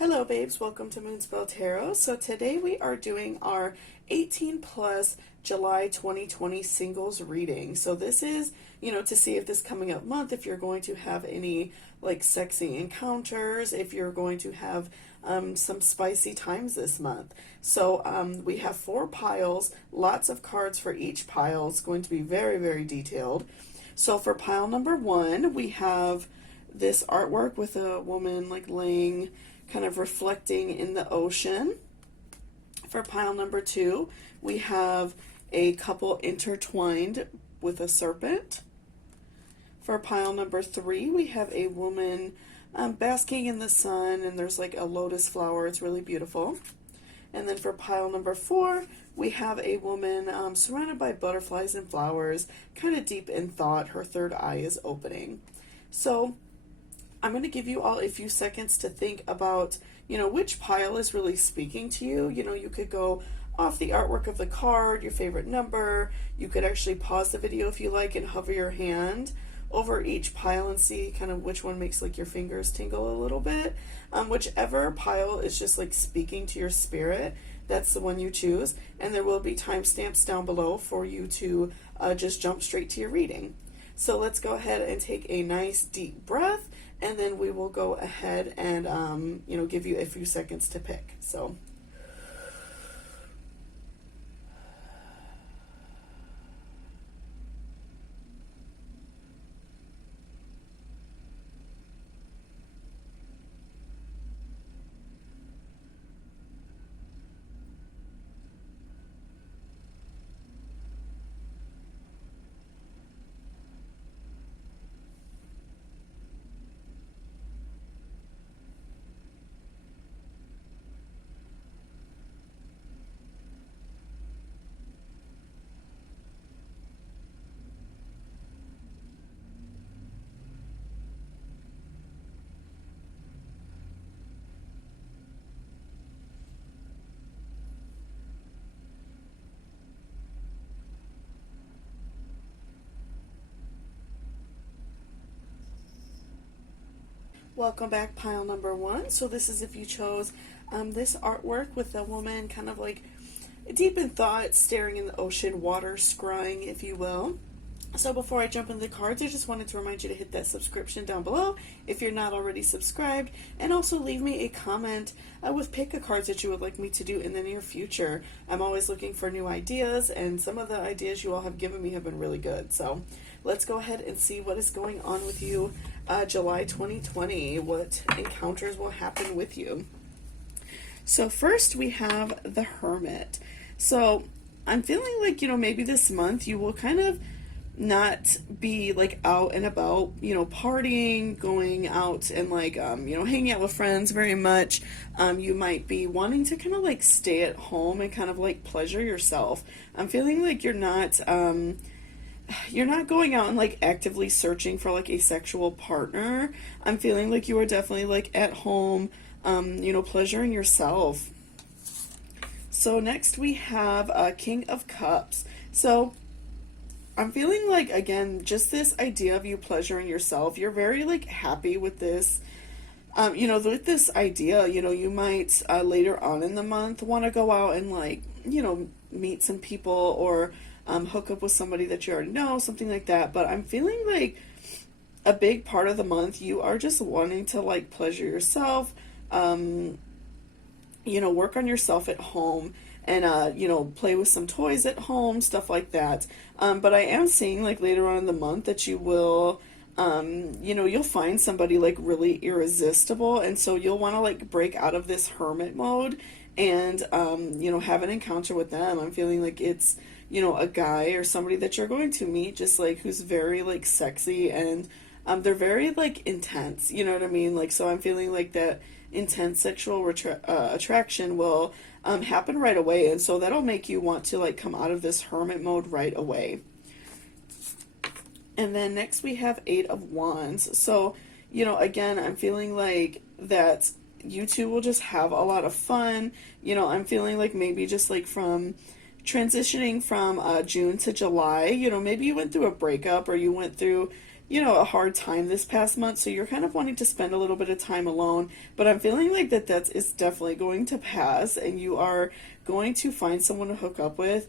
Hello babes, welcome to Moonspell Tarot. So today we are doing our 18 plus July 2020 singles reading. So this is, to see if this coming up month, if you're going to have any like sexy encounters, if you're going to have some spicy times this month. So we have 4 piles, lots of cards for each pile. It's going to be very, very detailed. So for pile number 1, we have this artwork with a woman like laying, kind of reflecting in the ocean. For pile number 2, we have a couple intertwined with a serpent. For pile number 3, we have a woman basking in the sun, and there's like a lotus flower. It's really beautiful. And then for pile number 4, we have a woman surrounded by butterflies and flowers, kind of deep in thought. Her third eye is opening. So I'm going to give you all a few seconds to think about, which pile is really speaking to you. You could go off the artwork of the card, your favorite number. You could actually pause the video if you like and hover your hand over each pile and see kind of which one makes like your fingers tingle a little bit. Whichever pile is just like speaking to your spirit, that's the one you choose. And there will be timestamps down below for you to just jump straight to your reading. So let's go ahead and take a nice deep breath, and then we will go ahead and, give you a few seconds to pick. So. Welcome back, pile number 1. So this is if you chose this artwork with a woman kind of like deep in thought, staring in the ocean, water scrying, if you will. So before I jump into the cards, I just wanted to remind you to hit that subscription down below if you're not already subscribed, and also leave me a comment with pick a cards that you would like me to do in the near future. I'm always looking for new ideas, and some of the ideas you all have given me have been really good. So let's go ahead and see what is going on with you July 2020, what encounters will happen with you. So first we have the Hermit. So I'm feeling like, maybe this month you will kind of not be like out and about, partying, going out and like, hanging out with friends very much. You might be wanting to kind of like stay at home and kind of like pleasure yourself. I'm feeling like you're not going out and like actively searching for like a sexual partner. I'm feeling like you are definitely like at home, pleasuring yourself. So next we have King of Cups. So I'm feeling like, again, just this idea of you pleasuring yourself. You're very like happy with this, with this idea. You might later on in the month want to go out and like, meet some people or hook up with somebody that you already know, something like that. But I'm feeling like a big part of the month you are just wanting to like pleasure yourself, work on yourself at home, and play with some toys at home, stuff like that. But I am seeing like later on in the month that you will you'll find somebody like really irresistible, and so you'll want to like break out of this hermit mode and have an encounter with them. I'm feeling like it's a guy or somebody that you're going to meet, just like who's very like sexy, and they're very like intense, you know what I mean? Like, so I'm feeling like that intense sexual attraction will happen right away, and so that'll make you want to like come out of this hermit mode right away. And then next we have 8 of Wands. So again, I'm feeling like that you two will just have a lot of fun. I'm feeling like maybe just like from transitioning from June to July, maybe you went through a breakup, or you went through a hard time this past month, so you're kind of wanting to spend a little bit of time alone, but I'm feeling like it's definitely going to pass, and you are going to find someone to hook up with.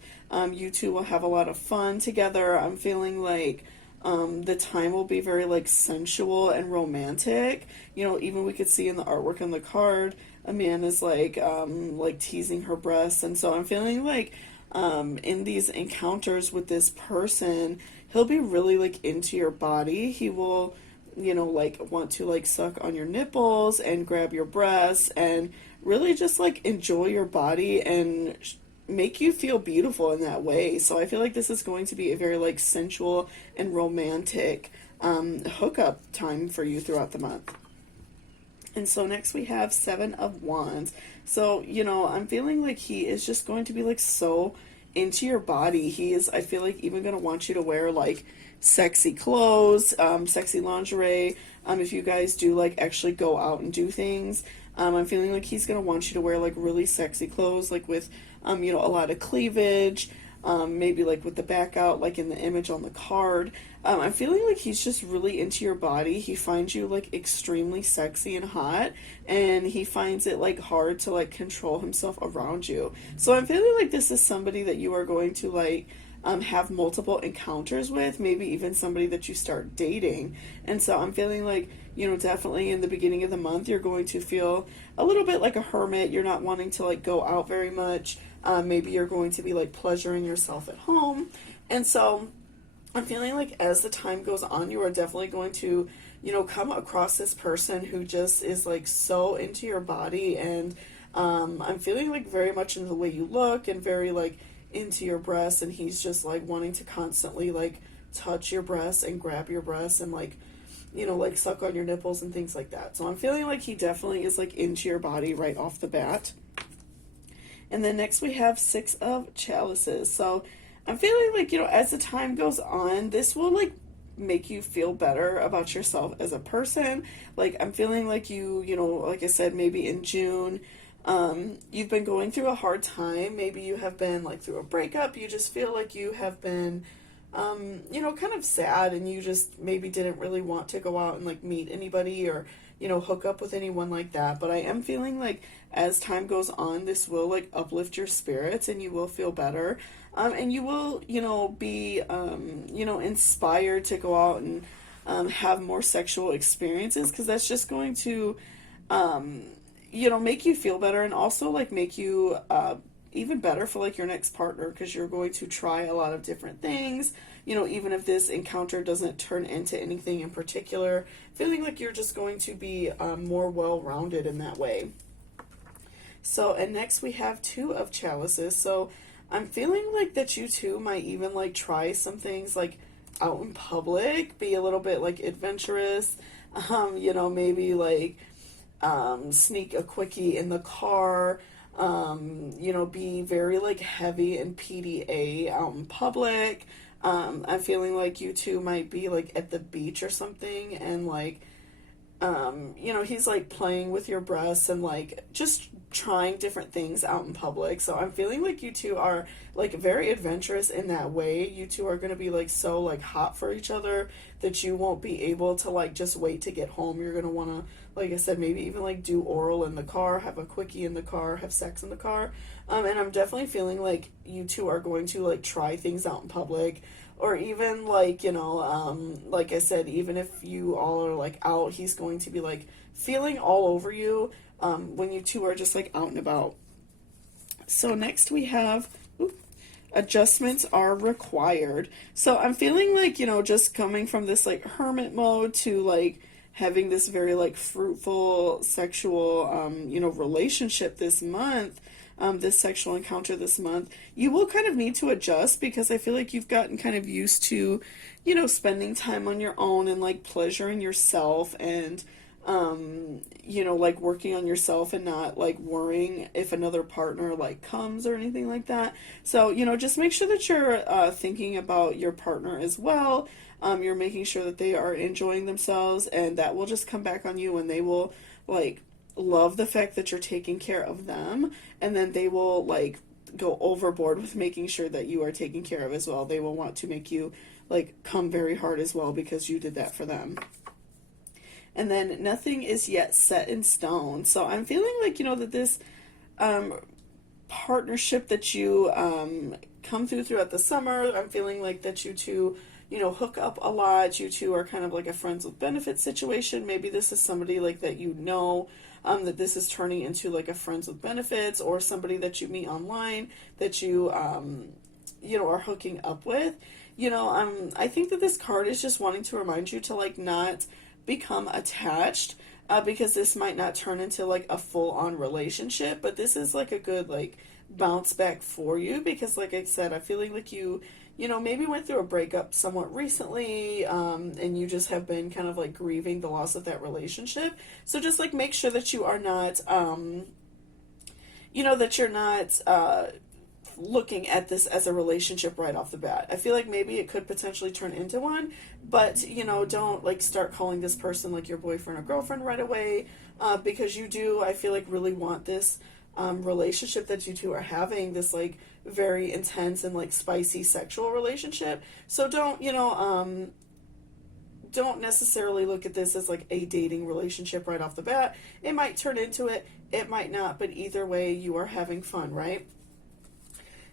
You two will have a lot of fun together. I'm feeling like the time will be very like sensual and romantic. Even we could see in the artwork on the card, a man is like teasing her breasts, and so I'm feeling like in these encounters with this person, he'll be really like into your body. He will, like want to like suck on your nipples and grab your breasts and really just like enjoy your body and make you feel beautiful in that way. So I feel like this is going to be a very like sensual and romantic hookup time for you throughout the month. And so next we have Seven of Wands. So, I'm feeling like he is just going to be like so into your body. He is, I feel like, even going to want you to wear like sexy clothes, sexy lingerie. If you guys do like actually go out and do things, I'm feeling like he's going to want you to wear like really sexy clothes, like with, a lot of cleavage, maybe like with the back out, like in the image on the card. I'm feeling like he's just really into your body. He finds you like extremely sexy and hot, and he finds it like hard to like control himself around you. So I'm feeling like this is somebody that you are going to like have multiple encounters with, maybe even somebody that you start dating. And so I'm feeling like, definitely in the beginning of the month, you're going to feel a little bit like a hermit. You're not wanting to like go out very much. Maybe you're going to be like pleasuring yourself at home. And so I'm feeling like as the time goes on, you are definitely going to, come across this person who just is like so into your body. And I'm feeling like very much into the way you look and very like into your breasts. And he's just like wanting to constantly like touch your breasts and grab your breasts and like, like suck on your nipples and things like that. So I'm feeling like he definitely is like into your body right off the bat. And then next we have Six of Chalices. So I'm feeling like, as the time goes on, this will like make you feel better about yourself as a person. Like I'm feeling like you, like I said, maybe in June, you've been going through a hard time. Maybe you have been like through a breakup. You just feel like you have been, kind of sad, and you just maybe didn't really want to go out and like meet anybody or, hook up with anyone like that. But I am feeling like as time goes on, this will like uplift your spirits and you will feel better. And you will, be, inspired to go out and have more sexual experiences, because that's just going to, make you feel better, and also like make you even better for like your next partner, because you're going to try a lot of different things. Even if this encounter doesn't turn into anything in particular, feeling like you're just going to be more well-rounded in that way. So, and next we have Two of Chalices. So I'm feeling like that you two might even like try some things like out in public, be a little bit like adventurous, maybe like sneak a quickie in the car, be very like heavy in PDA out in public. I'm feeling like you two might be like at the beach or something, and like, he's like playing with your breasts and like just trying different things out in public. So I'm feeling like you two are like very adventurous in that way. You two are going to be like so like hot for each other that you won't be able to like just wait to get home. You're going to want to, like I said, maybe even like do oral in the car, have a quickie in the car, have sex in the car. And I'm definitely feeling like you two are going to like try things out in public, or even like, like I said, even if you all are like out, he's going to be like feeling all over you when you two are just like out and about. So next we have adjustments are required. So I'm feeling like, just coming from this like hermit mode to like having this very like fruitful sexual, relationship this month, this sexual encounter this month, you will kind of need to adjust, because I feel like you've gotten kind of used to, spending time on your own and like pleasuring yourself and, like working on yourself and not like worrying if another partner like comes or anything like that. So, just make sure that you're thinking about your partner as well. You're making sure that they are enjoying themselves, and that will just come back on you, and they will like love the fact that you're taking care of them, and then they will like go overboard with making sure that you are taken care of as well. They will want to make you like come very hard as well because you did that for them. And then nothing is yet set in stone. So I'm feeling like, that this partnership that you come throughout the summer, I'm feeling like that you two, hook up a lot. You two are kind of like a friends with benefits situation. Maybe this is somebody like that that this is turning into like a friends with benefits, or somebody that you meet online that you, are hooking up with. I think that this card is just wanting to remind you to like not become attached, because this might not turn into like a full-on relationship, but this is like a good like bounce back for you, because like I said, I'm feeling like you maybe went through a breakup somewhat recently, and you just have been kind of like grieving the loss of that relationship. So just like make sure that you are not that you're not looking at this as a relationship right off the bat. I feel like maybe it could potentially turn into one, but don't like start calling this person like your boyfriend or girlfriend right away, because you do, I feel like, really want this relationship that you two are having, this like very intense and like spicy sexual relationship. So don't necessarily look at this as like a dating relationship right off the bat. It might turn into it, it might not, but either way you are having fun, right?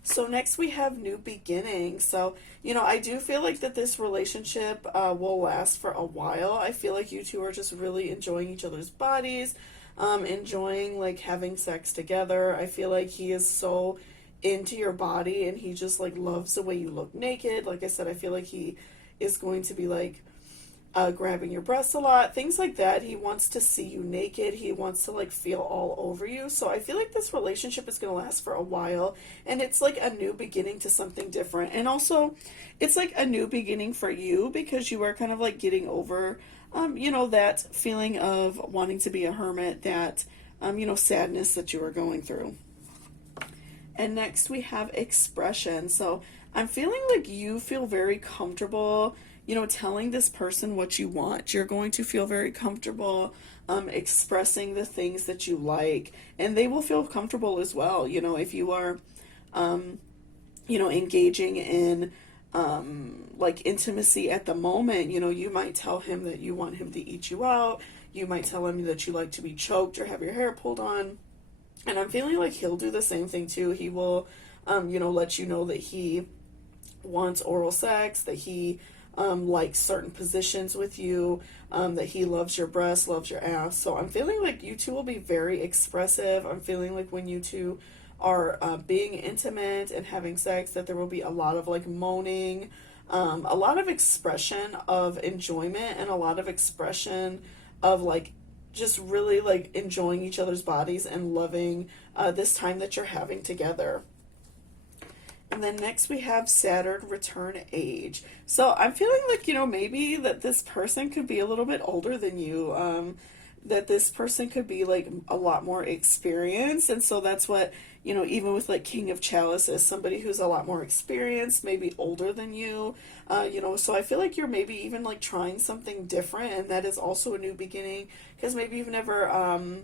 So next we have new beginnings. So, I do feel like that this relationship will last for a while. I feel like you two are just really enjoying each other's bodies, enjoying like having sex together. I feel like he is so into your body, and he just like loves the way you look naked. Like I said, I feel like he is going to be like grabbing your breasts a lot, things like that. He wants to see you naked. He wants to like feel all over you. So I feel like this relationship is going to last for a while, and it's like a new beginning to something different. And also it's like a new beginning for you, because you are kind of like getting over, that feeling of wanting to be a hermit, that, sadness that you are going through. And next we have expression. So I'm feeling like you feel very comfortable telling this person what you want. You're going to feel very comfortable expressing the things that you like, and they will feel comfortable as well. If you are, engaging in like intimacy at the moment, you might tell him that you want him to eat you out. You might tell him that you like to be choked or have your hair pulled on. And I'm feeling like he'll do the same thing too. He will, let you know that he wants oral sex, that he likes certain positions with you, that he loves your breasts, loves your ass. So I'm feeling like you two will be very expressive. I'm feeling like when you two are being intimate and having sex, that there will be a lot of like moaning, a lot of expression of enjoyment, and a lot of expression of like just really like enjoying each other's bodies and loving this time that you're having together. And then next we have Saturn return age. So I'm feeling like, maybe that this person could be a little bit older than you, that this person could be like a lot more experienced. And so that's what, even with like King of Chalices, somebody who's a lot more experienced, maybe older than you, so I feel like you're maybe even like trying something different, and that is also a new beginning, because maybe you've never,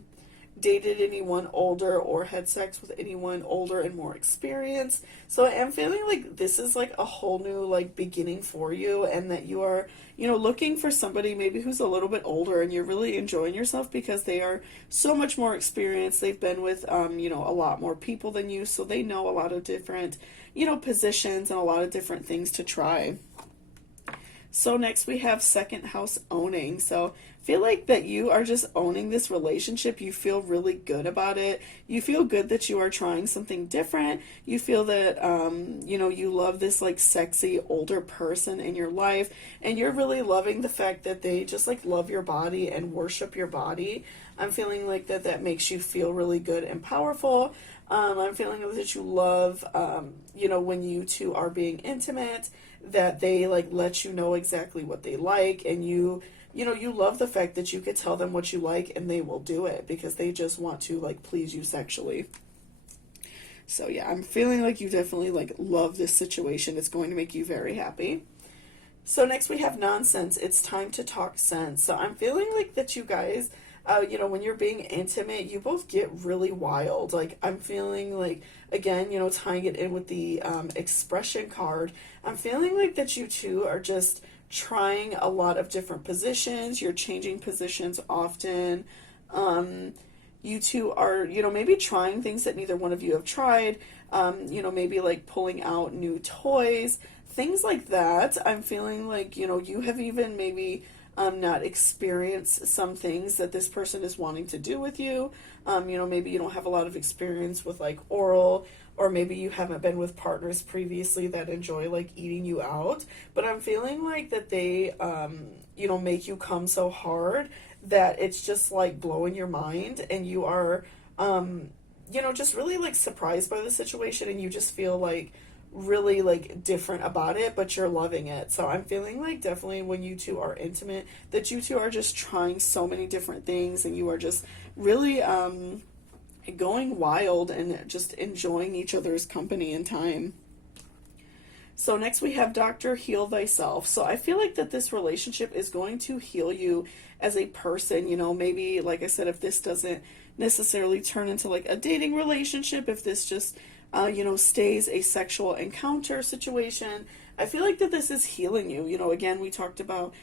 dated anyone older or had sex with anyone older and more experienced. So I am feeling like this is like a whole new like beginning for you, and that you are, looking for somebody maybe who's a little bit older, and you're really enjoying yourself because they are so much more experienced. They've been with, a lot more people than you, so they know a lot of different, positions and a lot of different things to try. So next we have second house owning. So feel like that you are just owning this relationship. You feel really good about it. You feel good that you are trying something different. You feel that, you love this like sexy older person in your life, and you're really loving the fact that they just like love your body and worship your body. I'm feeling like that makes you feel really good and powerful. I'm feeling that you love, when you two are being intimate, that they like let you know exactly what they like, and you love the fact that you could tell them what you like and they will do it, because they just want to like please you sexually. So yeah, I'm feeling like you definitely like love this situation. It's going to make you very happy. So next we have nonsense. It's time to talk sense. So I'm feeling like that you guys you know, when you're being intimate, you both get really wild. Like, I'm feeling like, again, you know, tying it in with the expression card, I'm feeling like that you two are just trying a lot of different positions. You're changing positions often. You two are, you know, maybe trying things that neither one of you have tried. You know, maybe like pulling out new toys, things like that. I'm feeling like, you know, you have even maybe not experienced some things that this person is wanting to do with you. You know, maybe you don't have a lot of experience with like oral, or maybe you haven't been with partners previously that enjoy like eating you out. But I'm feeling like that they, you know, make you come so hard that it's just like blowing your mind, and you are, you know, just really like surprised by the situation, and you just feel like really like different about it, but you're loving it. So I'm feeling like definitely when you two are intimate, that you two are just trying so many different things, and you are just really going wild and just enjoying each other's company and time. So next we have Dr. Heal Thyself. So I feel like that this relationship is going to heal you as a person. You know, maybe, like I said, if this doesn't necessarily turn into like a dating relationship, if this just, you know, stays a sexual encounter situation, I feel like that this is healing you. You know, again, we talked about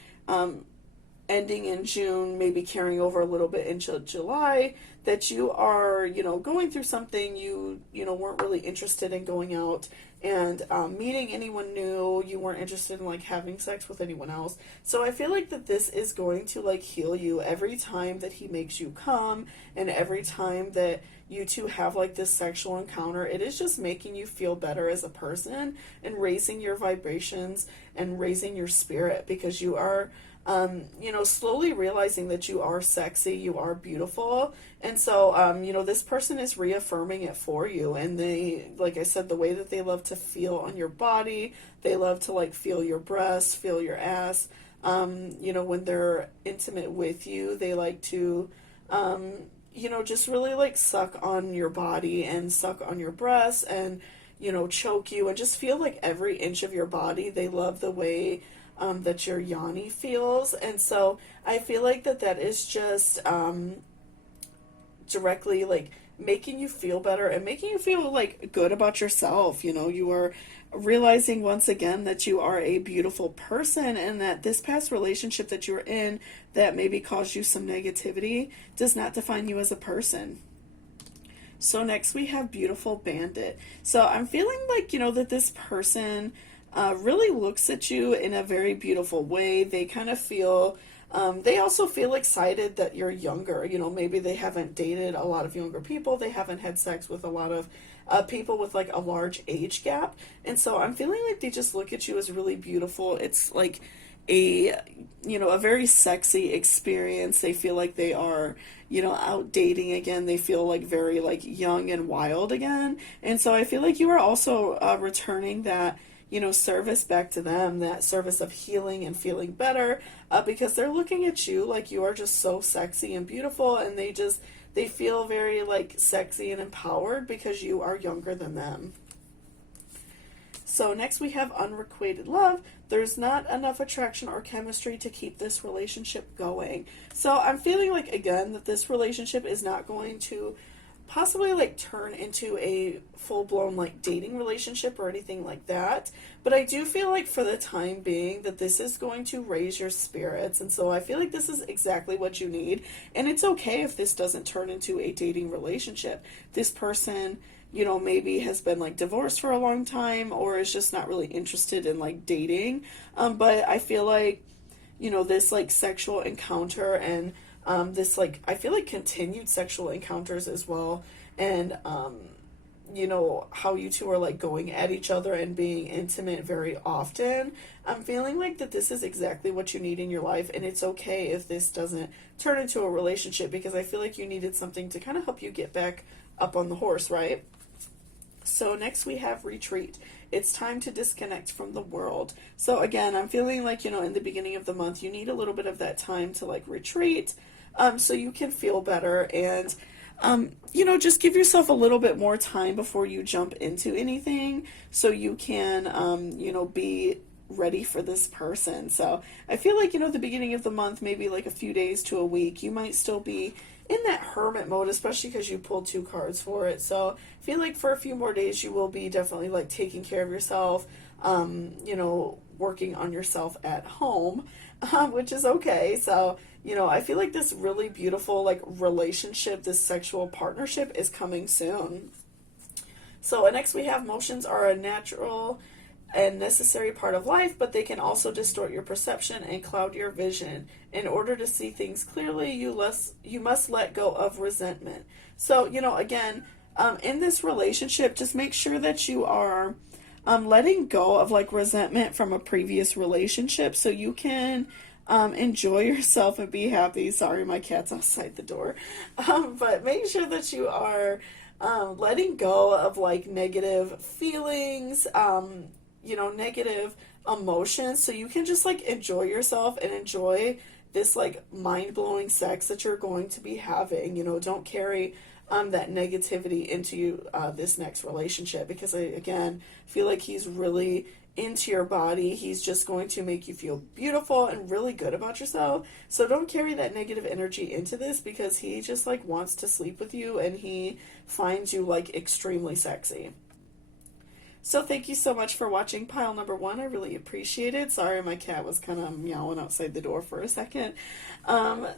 ending in June, maybe carrying over a little bit into July, that you are, you know, going through something, you know, weren't really interested in going out and meeting anyone new, you weren't interested in like having sex with anyone else. So I feel like that this is going to like heal you every time that he makes you come, and every time that you two have like this sexual encounter. It is just making you feel better as a person, and raising your vibrations and raising your spirit, because you are, you know, slowly realizing that you are sexy, you are beautiful. And so, you know, this person is reaffirming it for you. And they, like I said, the way that they love to feel on your body, they love to like feel your breasts, feel your ass. You know, when they're intimate with you, they like to, you know, just really like suck on your body and suck on your breasts, and, you know, choke you and just feel like every inch of your body. They love the way that your yoni feels. And so I feel like that that is just directly like making you feel better and making you feel like good about yourself. You know, you are realizing once again that you are a beautiful person, and that this past relationship that you were in that maybe caused you some negativity does not define you as a person. So next we have Beautiful Bandit. So I'm feeling like, you know, that this person really looks at you in a very beautiful way. They kind of feel, they also feel excited that you're younger. You know, maybe they haven't dated a lot of younger people. They haven't had sex with a lot of people with like a large age gap. And so I'm feeling like they just look at you as really beautiful. It's like a, you know, a very sexy experience. They feel like they are, you know, out dating again. They feel like very like young and wild again. And so I feel like you are also returning that, you know, service back to them, that service of healing and feeling better, because they're looking at you like you are just so sexy and beautiful, and they feel very like sexy and empowered because you are younger than them. So next we have Unrequited Love. There's not enough attraction or chemistry to keep this relationship going. So I'm feeling like, again, that this relationship is not going to possibly like turn into a full-blown like dating relationship or anything like that, but I do feel like for the time being that this is going to raise your spirits. And so I feel like this is exactly what you need, and it's okay if this doesn't turn into a dating relationship. This person, you know, maybe has been like divorced for a long time, or is just not really interested in like dating, but I feel like, you know, this like sexual encounter and this like, I feel like continued sexual encounters as well, and you know, how you two are like going at each other and being intimate very often. I'm feeling like that this is exactly what you need in your life, and it's okay if this doesn't turn into a relationship, because I feel like you needed something to kind of help you get back up on the horse, right? So next we have Retreat. It's time to disconnect from the world. So again, I'm feeling like, you know, in the beginning of the month, you need a little bit of that time to like retreat, so you can feel better, and you know, just give yourself a little bit more time before you jump into anything, so you can, you know, be ready for this person. So I feel like, the beginning of the month, maybe like a few days to a week, you might still be in that hermit mode, especially because you pulled 2 cards for it. So I feel like for a few more days, you will be definitely like taking care of yourself, working on yourself at home, which is okay. So, I feel like this really beautiful like relationship, this sexual partnership is coming soon. So next we have emotions are a natural and necessary part of life, but they can also distort your perception and cloud your vision. In order to see things clearly, you must let go of resentment. So, again, in this relationship, just make sure that you are letting go of like resentment from a previous relationship so you can enjoy yourself and be happy. Sorry, my cat's outside the door. But make sure that you are letting go of like negative feelings, negative emotions, so you can just like enjoy yourself and enjoy this like mind-blowing sex that you're going to be having. Don't carry that negativity into this next relationship, because I, again, feel like he's really into your body. He's just going to make you feel beautiful and really good about yourself. So don't carry that negative energy into this, because he just like wants to sleep with you and he finds you like extremely sexy. So thank you so much for watching pile number 1. I really appreciate it. Sorry, my cat was kind of meowing outside the door for a second.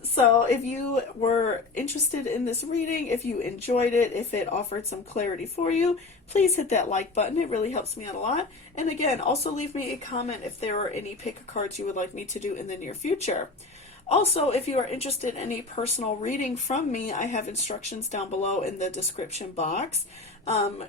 So if you were interested in this reading, if you enjoyed it, if it offered some clarity for you, please hit that like button. It really helps me out a lot. And again, also leave me a comment if there are any pick cards you would like me to do in the near future. Also, if you are interested in any personal reading from me, I have instructions down below in the description box.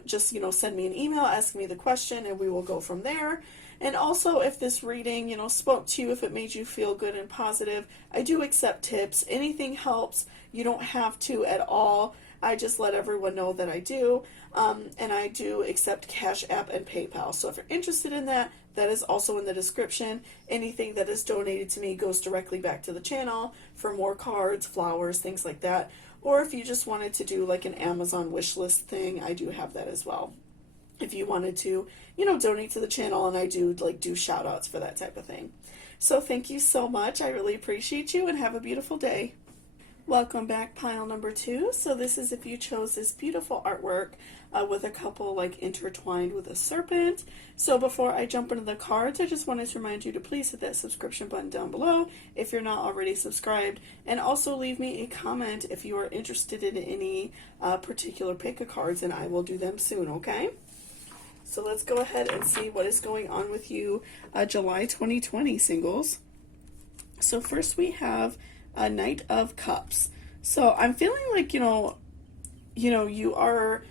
Just, send me an email, ask me the question, and we will go from there. And also, if this reading, spoke to you, if it made you feel good and positive, I do accept tips. Anything helps. You don't have to at all. I just let everyone know that I do. And I do accept Cashapp and PayPal. So if you're interested in that, that is also in the description. Anything that is donated to me goes directly back to the channel for more cards, flowers, things like that. Or if you just wanted to do like an Amazon wish list thing, I do have that as well. If you wanted to, donate to the channel, and I do do shout outs for that type of thing. So thank you so much. I really appreciate you, and have a beautiful day. Welcome back, pile number 2. So this is if you chose this beautiful artwork with a couple like intertwined with a serpent. So before I jump into the cards, I just wanted to remind you to please hit that subscription button down below if you're not already subscribed, and also leave me a comment if you are interested in any particular pick of cards, and I will do them soon, okay? So let's go ahead and see what is going on with you July 2020 singles. So first we have a Knight of Cups. So I'm feeling like, you are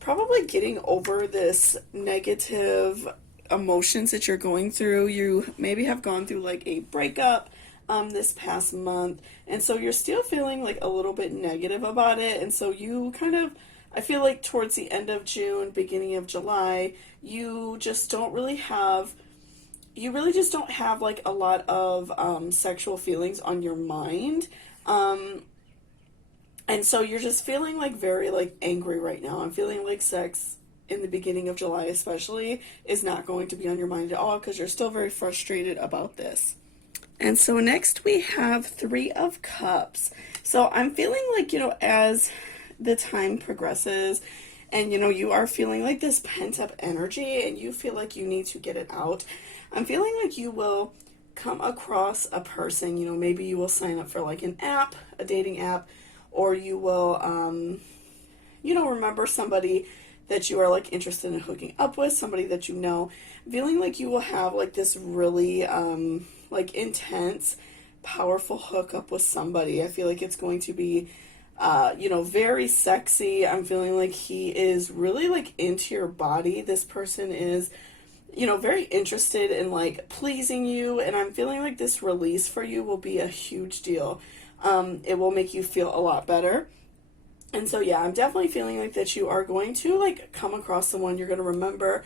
probably getting over this negative emotions that you're going through. You maybe have gone through like a breakup this past month, and so you're still feeling like a little bit negative about it. And so you kind of, I feel like towards the end of June, beginning of July, you just don't really have, you really just don't have like a lot of sexual feelings on your mind. And so you're just feeling like very like angry right now. I'm feeling like sex in the beginning of July especially is not going to be on your mind at all, because you're still very frustrated about this. And so next we have 3 of Cups. So I'm feeling like, as the time progresses and, you are feeling like this pent-up energy and you feel like you need to get it out, I'm feeling like you will come across a person, maybe you will sign up for like an app, a dating app, or you will, remember somebody that you are like interested in hooking up with, somebody that you know. Feeling like you will have like this really like intense, powerful hookup with somebody. I feel like it's going to be very sexy. I'm feeling like he is really like into your body. This person is, very interested in like pleasing you, and I'm feeling like this release for you will be a huge deal. It will make you feel a lot better. And so, yeah, I'm definitely feeling like that you are going to like come across someone you're going to remember,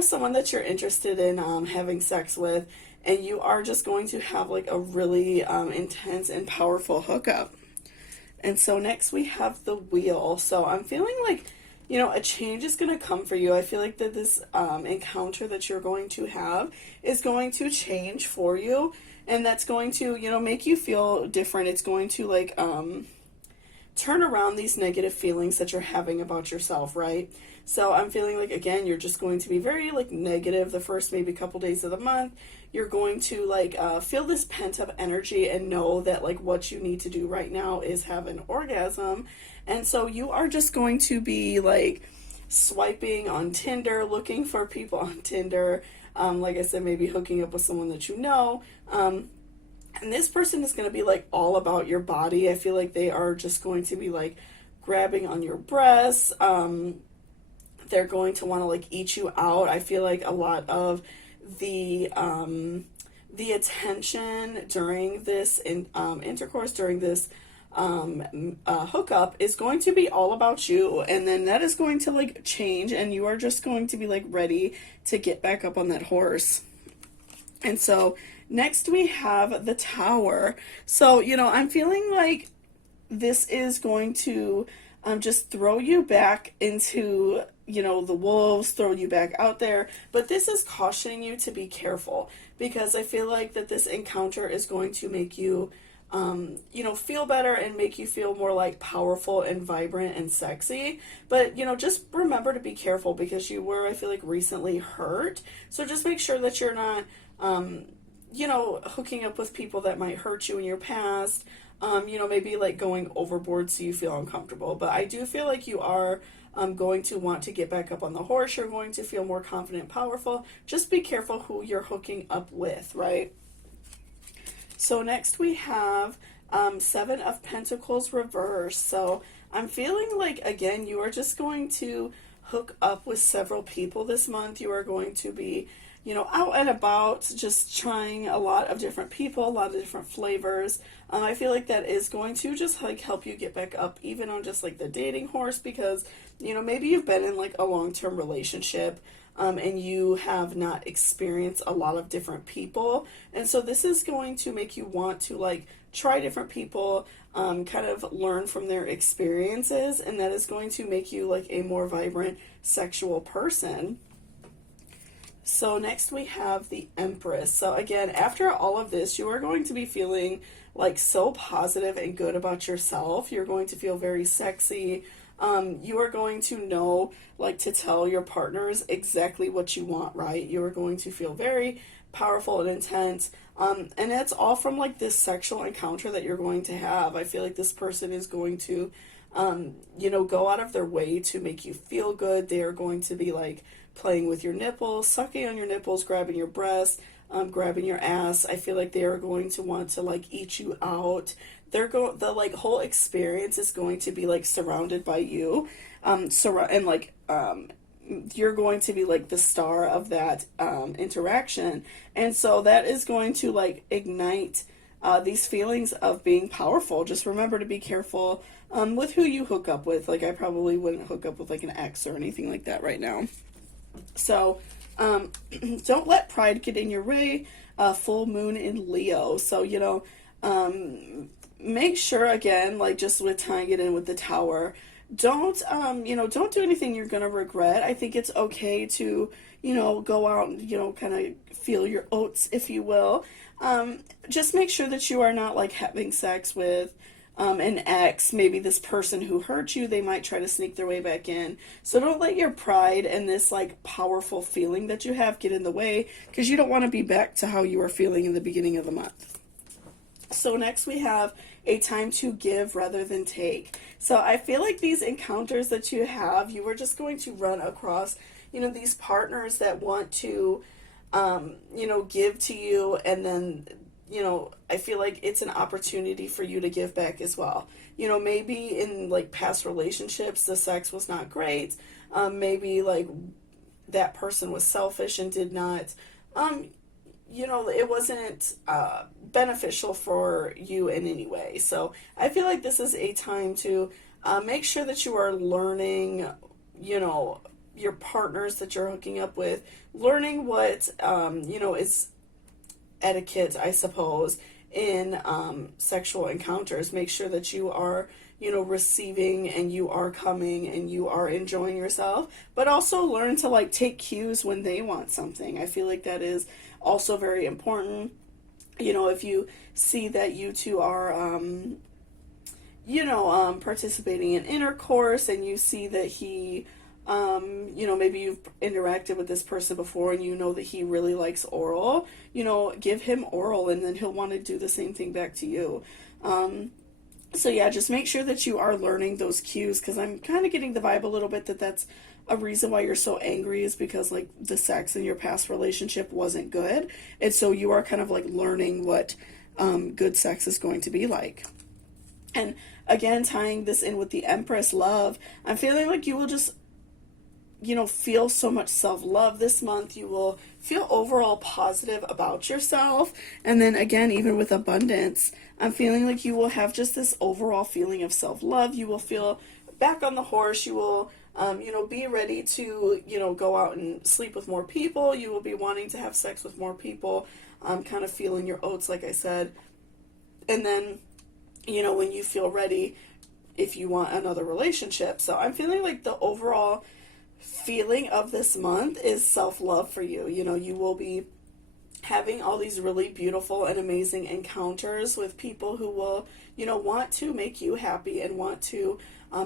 someone that you're interested in having sex with, and you are just going to have like a really intense and powerful hookup. And so next we have the Wheel. So I'm feeling like a change is going to come for you. I feel like that this encounter that you're going to have is going to change for you, and that's going to, make you feel different. It's going to, like, turn around these negative feelings that you're having about yourself, right? So I'm feeling like, again, you're just going to be very, like, negative the first maybe couple days of the month. You're going to, like, feel this pent-up energy and know that, like, what you need to do right now is have an orgasm. And so you are just going to be, like, swiping on Tinder, looking for people on Tinder. Like I said, maybe hooking up with someone that you know. And this person is going to be, like, all about your body. I feel like they are just going to be, like, grabbing on your breasts. They're going to want to, like, eat you out. I feel like a lot of the attention during this intercourse, during this hookup, is going to be all about you, and then that is going to, like, change, and you are just going to be, like, ready to get back up on that horse. And so next we have the Tower. So, I'm feeling like this is going to just throw you back into, the wolves, throw you back out there. But this is cautioning you to be careful, because I feel like that this encounter is going to make you, feel better and make you feel more, like, powerful and vibrant and sexy. But, just remember to be careful, because you were, I feel like, recently hurt. So just make sure that you're not, hooking up with people that might hurt you in your past. Maybe, like, going overboard so you feel uncomfortable. But I do feel like you are going to want to get back up on the horse. You're going to feel more confident and powerful. Just be careful who you're hooking up with, right? So next we have Seven of Pentacles reverse. So I'm feeling like, again, you are just going to hook up with several people this month. You are going to be, out and about, just trying a lot of different people, a lot of different flavors. I feel like that is going to just, like, help you get back up, even on just, like, the dating horse, because, maybe you've been in, like, a long-term relationship, and you have not experienced a lot of different people. And so this is going to make you want to, like, try different people, kind of learn from their experiences, and that is going to make you, like, a more vibrant sexual person. So next we have the Empress. So again, after all of this, you are going to be feeling, like, so positive and good about yourself. You're going to feel very sexy. You are going to know, like, to tell your partners exactly what you want, right? You are going to feel very powerful and intense. And it's all from, like, this sexual encounter that you're going to have. I feel like this person is going to, go out of their way to make you feel good. They are going to be, like, playing with your nipples, sucking on your nipples, grabbing your breasts, grabbing your ass. I feel like they are going to want to, like, eat you out. The, like, whole experience is going to be, like, surrounded by you, you're going to be, like, the star of that interaction, and so that is going to, like, ignite these feelings of being powerful. Just remember to be careful with who you hook up with. Like, I probably wouldn't hook up with, like, an ex or anything like that right now. So don't let pride get in your way. Full moon in Leo. So, make sure, again, like, just with tying it in with the Tower, don't do anything you're going to regret. I think it's okay to, go out and, kind of feel your oats, if you will. Just make sure that you are not, like, having sex with an ex, maybe this person who hurt you. They might try to sneak their way back in. So don't let your pride and this, like, powerful feeling that you have get in the way, because you don't want to be back to how you were feeling in the beginning of the month. So next we have a time to give rather than take. So I feel like these encounters that you have, you are just going to run across, these partners that want to, give to you, and then, I feel like it's an opportunity for you to give back as well. Maybe in, like, past relationships, the sex was not great. Maybe, like, that person was selfish and did not, it wasn't beneficial for you in any way. So I feel like this is a time to make sure that you are learning, your partners that you're hooking up with, learning what, is etiquette, I suppose, in sexual encounters. Make sure that you are, receiving and you are coming and you are enjoying yourself, but also learn to like take cues when they want something. I feel like that is also very important. If you see that you two are, participating in intercourse and you see that he, maybe you've interacted with this person before and you know that he really likes oral, give him oral and then he'll want to do the same thing back to you. So yeah, just make sure that you are learning those cues, because I'm kind of getting the vibe a little bit that that's a reason why you're so angry, is because like the sex in your past relationship wasn't good. And so you are kind of like learning what good sex is going to be like. And again, tying this in with the Empress love, I'm feeling like you will just, feel so much self-love this month. You will feel overall positive about yourself. And then again, even with abundance, I'm feeling like you will have just this overall feeling of self-love. You will feel back on the horse. You will, be ready to, go out and sleep with more people. You will be wanting to have sex with more people, kind of feeling your oats, like I said. And then, when you feel ready, if you want another relationship. So I'm feeling like the overall feeling of this month is self-love for you. You will be having all these really beautiful and amazing encounters with people who will, want to make you happy and want to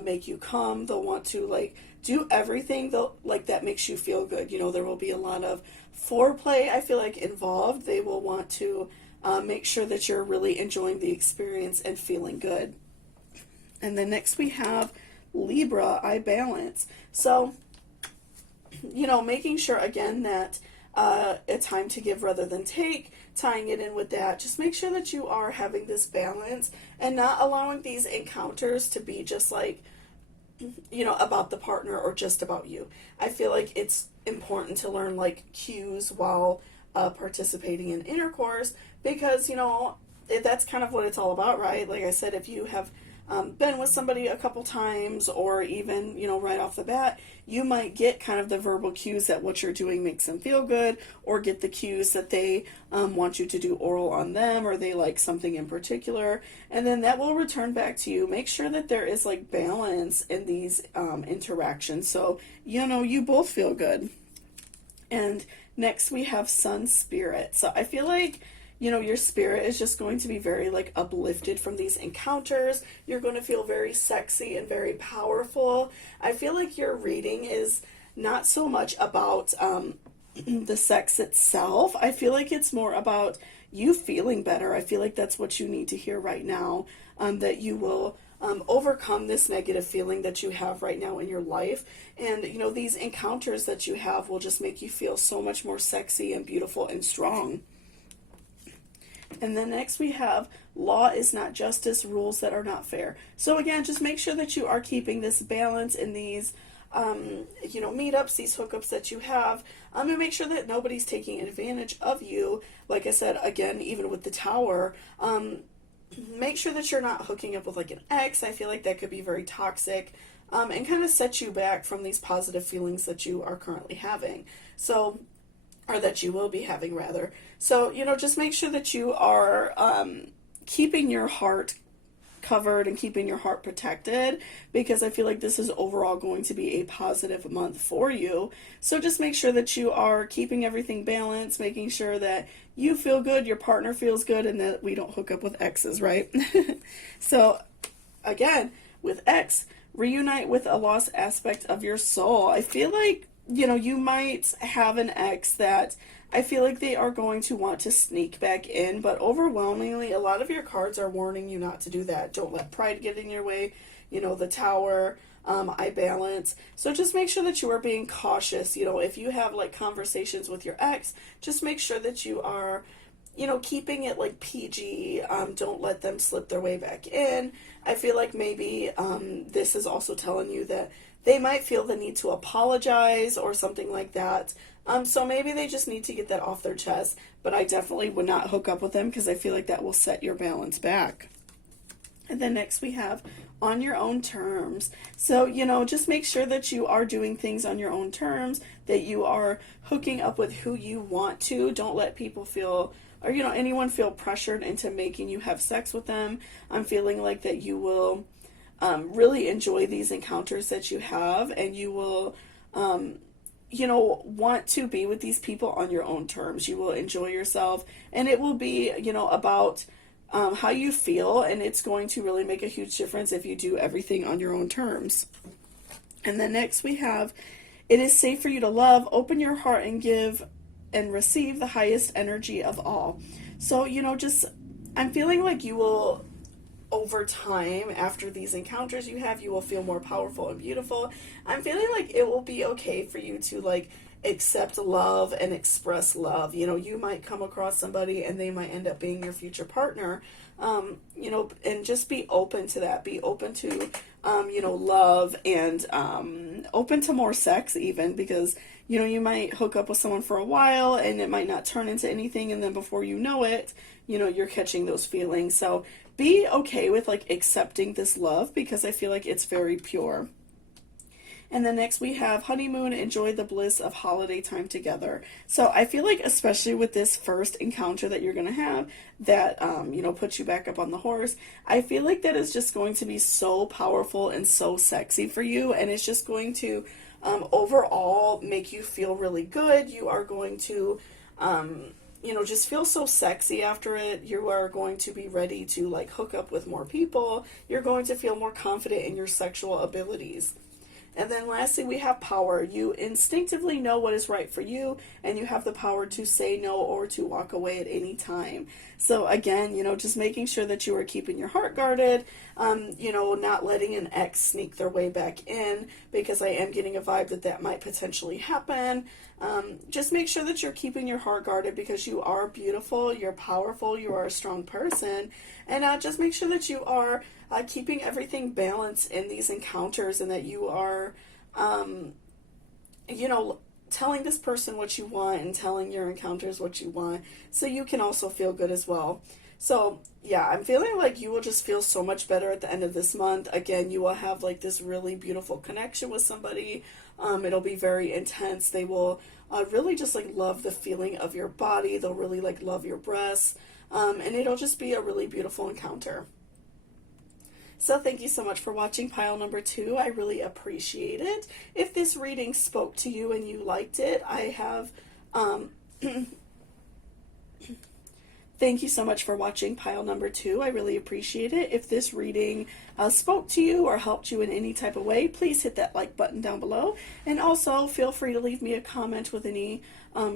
make you come. They'll want to like do everything that makes you feel good. There will be a lot of foreplay, I feel like, involved. They will want to make sure that you're really enjoying the experience and feeling good. And then next we have Libra, I balance. So, making sure again that a time to give rather than take, tying it in with that. Just make sure that you are having this balance and not allowing these encounters to be just like, about the partner or just about you. I feel like it's important to learn like cues while participating in intercourse, because, that's kind of what it's all about, right? Like I said, if you have been with somebody a couple times, or even, right off the bat, you might get kind of the verbal cues that what you're doing makes them feel good, or get the cues that they want you to do oral on them, or they like something in particular, and then that will return back to you. Make sure that there is like balance in these interactions, so, you both feel good. And next we have Sun Spirit. So I feel like, your spirit is just going to be very like uplifted from these encounters. You're going to feel very sexy and very powerful. I feel like your reading is not so much about the sex itself. I feel like it's more about you feeling better. I feel like that's what you need to hear right now, that you will overcome this negative feeling that you have right now in your life. And, these encounters that you have will just make you feel so much more sexy and beautiful and strong. And then next we have law is not justice, rules that are not fair. So again, just make sure that you are keeping this balance in these, meetups, these hookups that you have, and make sure that nobody's taking advantage of you. Like I said, again, even with the Tower, make sure that you're not hooking up with like an ex. I feel like that could be very toxic, and kind of set you back from these positive feelings that you are currently having. So, or that you will be having rather. So, just make sure that you are keeping your heart covered and keeping your heart protected, because I feel like this is overall going to be a positive month for you. So just make sure that you are keeping everything balanced, making sure that you feel good, your partner feels good, and that we don't hook up with exes, right? So again, with ex, reunite with a lost aspect of your soul. I feel like, you might have an ex that I feel like they are going to want to sneak back in, but overwhelmingly, a lot of your cards are warning you not to do that. Don't let pride get in your way. The Tower, I balance. So just make sure that you are being cautious. If you have like conversations with your ex, just make sure that you are, keeping it like PG. Don't let them slip their way back in. I feel like maybe this is also telling you that they might feel the need to apologize or something like that. So maybe they just need to get that off their chest, but I definitely would not hook up with them, because I feel like that will set your balance back. And then next we have on your own terms. So, just make sure that you are doing things on your own terms, that you are hooking up with who you want to. Don't let people feel, or, anyone feel pressured into making you have sex with them. I'm feeling like that you will really enjoy these encounters that you have, and you will, you know, want to be with these people on your own terms. You will enjoy yourself, and it will be, you know, about how you feel, and it's going to really make a huge difference if you do everything on your own terms. And then next we have, it is safe for you to love, open your heart, and give and receive the highest energy of all. So, you know, just, I'm feeling like you will, over time, after these encounters you have, you will feel more powerful and beautiful. I'm feeling like it will be okay for you to, like, accept love and express love. You know, you might come across somebody and they might end up being your future partner, you know, and just be open to that. Be open to, you know, love, and open to more sex even, because, you know, you might hook up with someone for a while and it might not turn into anything, and then before you know it, you know, you're catching those feelings. So be okay with, like, accepting this love, because I feel like it's very pure. And then next we have honeymoon, enjoy the bliss of holiday time together. So I feel like, especially with this first encounter that you're going to have, that, you know, puts you back up on the horse, I feel like that is just going to be so powerful and so sexy for you. And it's just going to, overall make you feel really good. You are going to, you know, just feel so sexy after it. You are going to be ready to, like, hook up with more people. You're going to feel more confident in your sexual abilities. And then lastly, we have power. You instinctively know what is right for you, and you have the power to say no or to walk away at any time. So again, you know, just making sure that you are keeping your heart guarded, you know, not letting an ex sneak their way back in, because I am getting a vibe that that might potentially happen. Just make sure that you're keeping your heart guarded, because you are beautiful, you're powerful, you are a strong person. And just make sure that you are keeping everything balanced in these encounters, and that you are, you know, telling this person what you want and telling your encounters what you want, so you can also feel good as well. So yeah, I'm feeling like you will just feel so much better at the end of this month. Again, you will have, like, this really beautiful connection with somebody. It'll be very intense. They will really just, like, love the feeling of your body. They'll really, like, love your breasts. And it'll just be a really beautiful encounter. So thank you so much for watching pile number 2. I really appreciate it. If this reading spoke to you and you liked it, I have, thank you so much for watching pile number 2. I really appreciate it. If this reading spoke to you or helped you in any type of way, please hit that like button down below. And also feel free to leave me a comment with any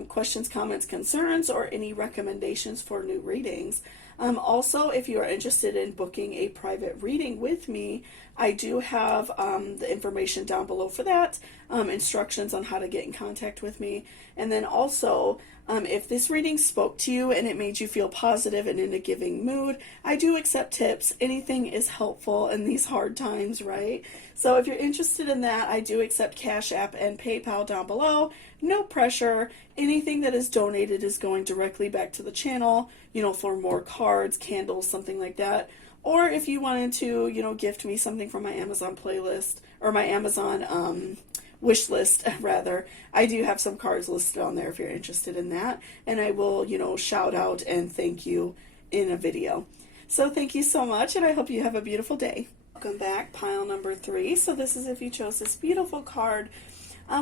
questions, comments, concerns, or any recommendations for new readings. Also, if you are interested in booking a private reading with me, I do have the information down below for that, instructions on how to get in contact with me. And then also, if this reading spoke to you and it made you feel positive and in a giving mood, I do accept tips. Anything is helpful in these hard times, right? So if you're interested in that, I do accept Cashapp and PayPal down below. No pressure. Anything that is donated is going directly back to the channel, you know, for more cards, candles, something like that. Or if you wanted to, you know, gift me something from my Amazon playlist, or my Amazon wish list, rather. I do have some cards listed on there if you're interested in that. And I will, you know, shout out and thank you in a video. So thank you so much, and I hope you have a beautiful day. Welcome back, pile number 3. So this is if you chose this beautiful card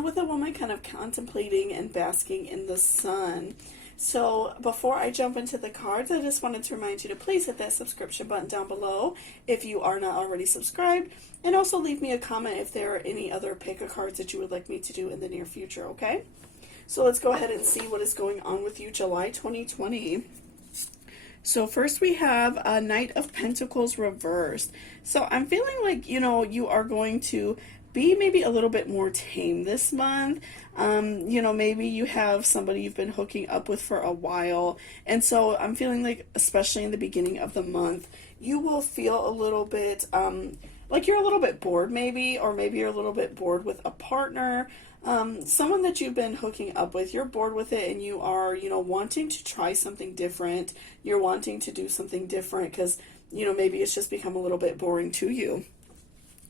with a woman kind of contemplating and basking in the sun. So before I jump into the cards, I just wanted to remind you to please hit that subscription button down below if you are not already subscribed, and also leave me a comment if there are any other pick a cards that you would like me to do in the near future, okay? So let's go ahead and see what is going on with you July 2020. So first we have a Knight of Pentacles reversed. So I'm feeling like, you know, you are going to be maybe a little bit more tame this month. You know, maybe you have somebody you've been hooking up with for a while. And so I'm feeling like, especially in the beginning of the month, you will feel a little bit, like you're a little bit bored maybe, or maybe you're a little bit bored with a partner. Someone that you've been hooking up with, you're bored with it, and you are, you know, wanting to try something different. You're wanting to do something different because, you know, maybe it's just become a little bit boring to you.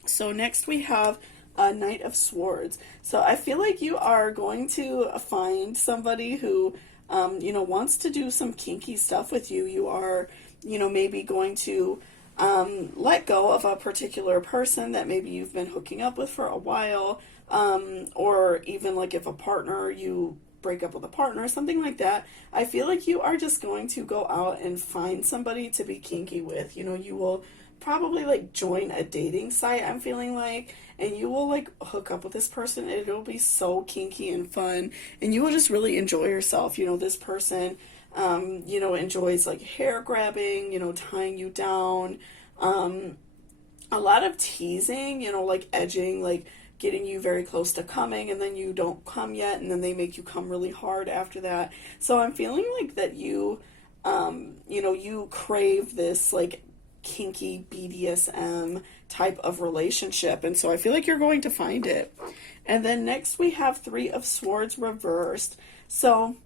So next we have a Knight of Swords. So I feel like you are going to find somebody who, you know, wants to do some kinky stuff with you. You are, you know, maybe going to let go of a particular person that maybe you've been hooking up with for a while, or even like if a partner, you break up with a partner, something like that. I feel like you are just going to go out and find somebody to be kinky with. You know, you will probably like join a dating site, I'm feeling like, and you will like hook up with this person, and it'll be so kinky and fun, and you will just really enjoy yourself. You know, this person, you know, enjoys like hair grabbing, you know, tying you down, a lot of teasing, you know, like edging, like getting you very close to coming, and then you don't come yet, and then they make you come really hard after that. So I'm feeling like that you, you know, you crave this like kinky BDSM type of relationship, and so I feel like you're going to find it. And then next we have Three of Swords reversed. So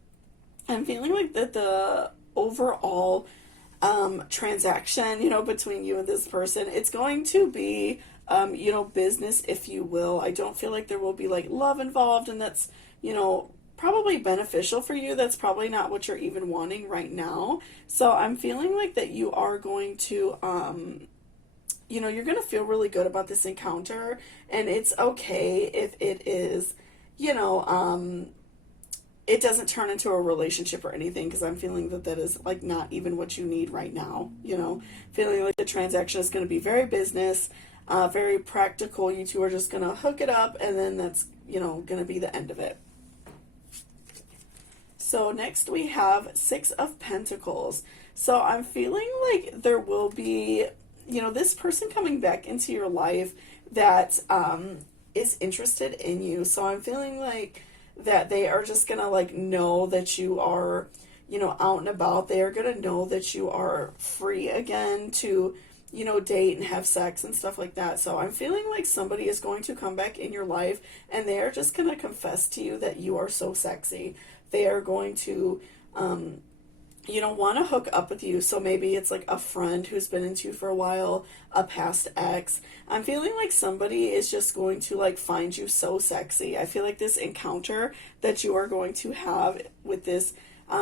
I'm feeling like that the overall transaction, you know, between you and this person, it's going to be, you know, business, if you will. I don't feel like there will be like love involved, and that's, you know, probably beneficial for you. That's probably not what you're even wanting right now. So I'm feeling like that you are going to, you know, you're going to feel really good about this encounter, and it's okay if it is, you know, it doesn't turn into a relationship or anything, because I'm feeling that that is like not even what you need right now. You know, feeling like the transaction is going to be very business, very practical. You two are just going to hook it up, and then that's, you know, going to be the end of it. So next we have Six of Pentacles. So I'm feeling like there will be, you know, this person coming back into your life that is interested in you. So I'm feeling like that they are just gonna like know that you are, you know, out and about. They are gonna know that you are free again to, you know, date and have sex and stuff like that. So I'm feeling like somebody is going to come back in your life, and they are just gonna confess to you that you are so sexy. They are going to, you know, want to hook up with you. So maybe it's like a friend who's been into you for a while, a past ex. I'm feeling like somebody is just going to like find you so sexy. I feel like this encounter that you are going to have with this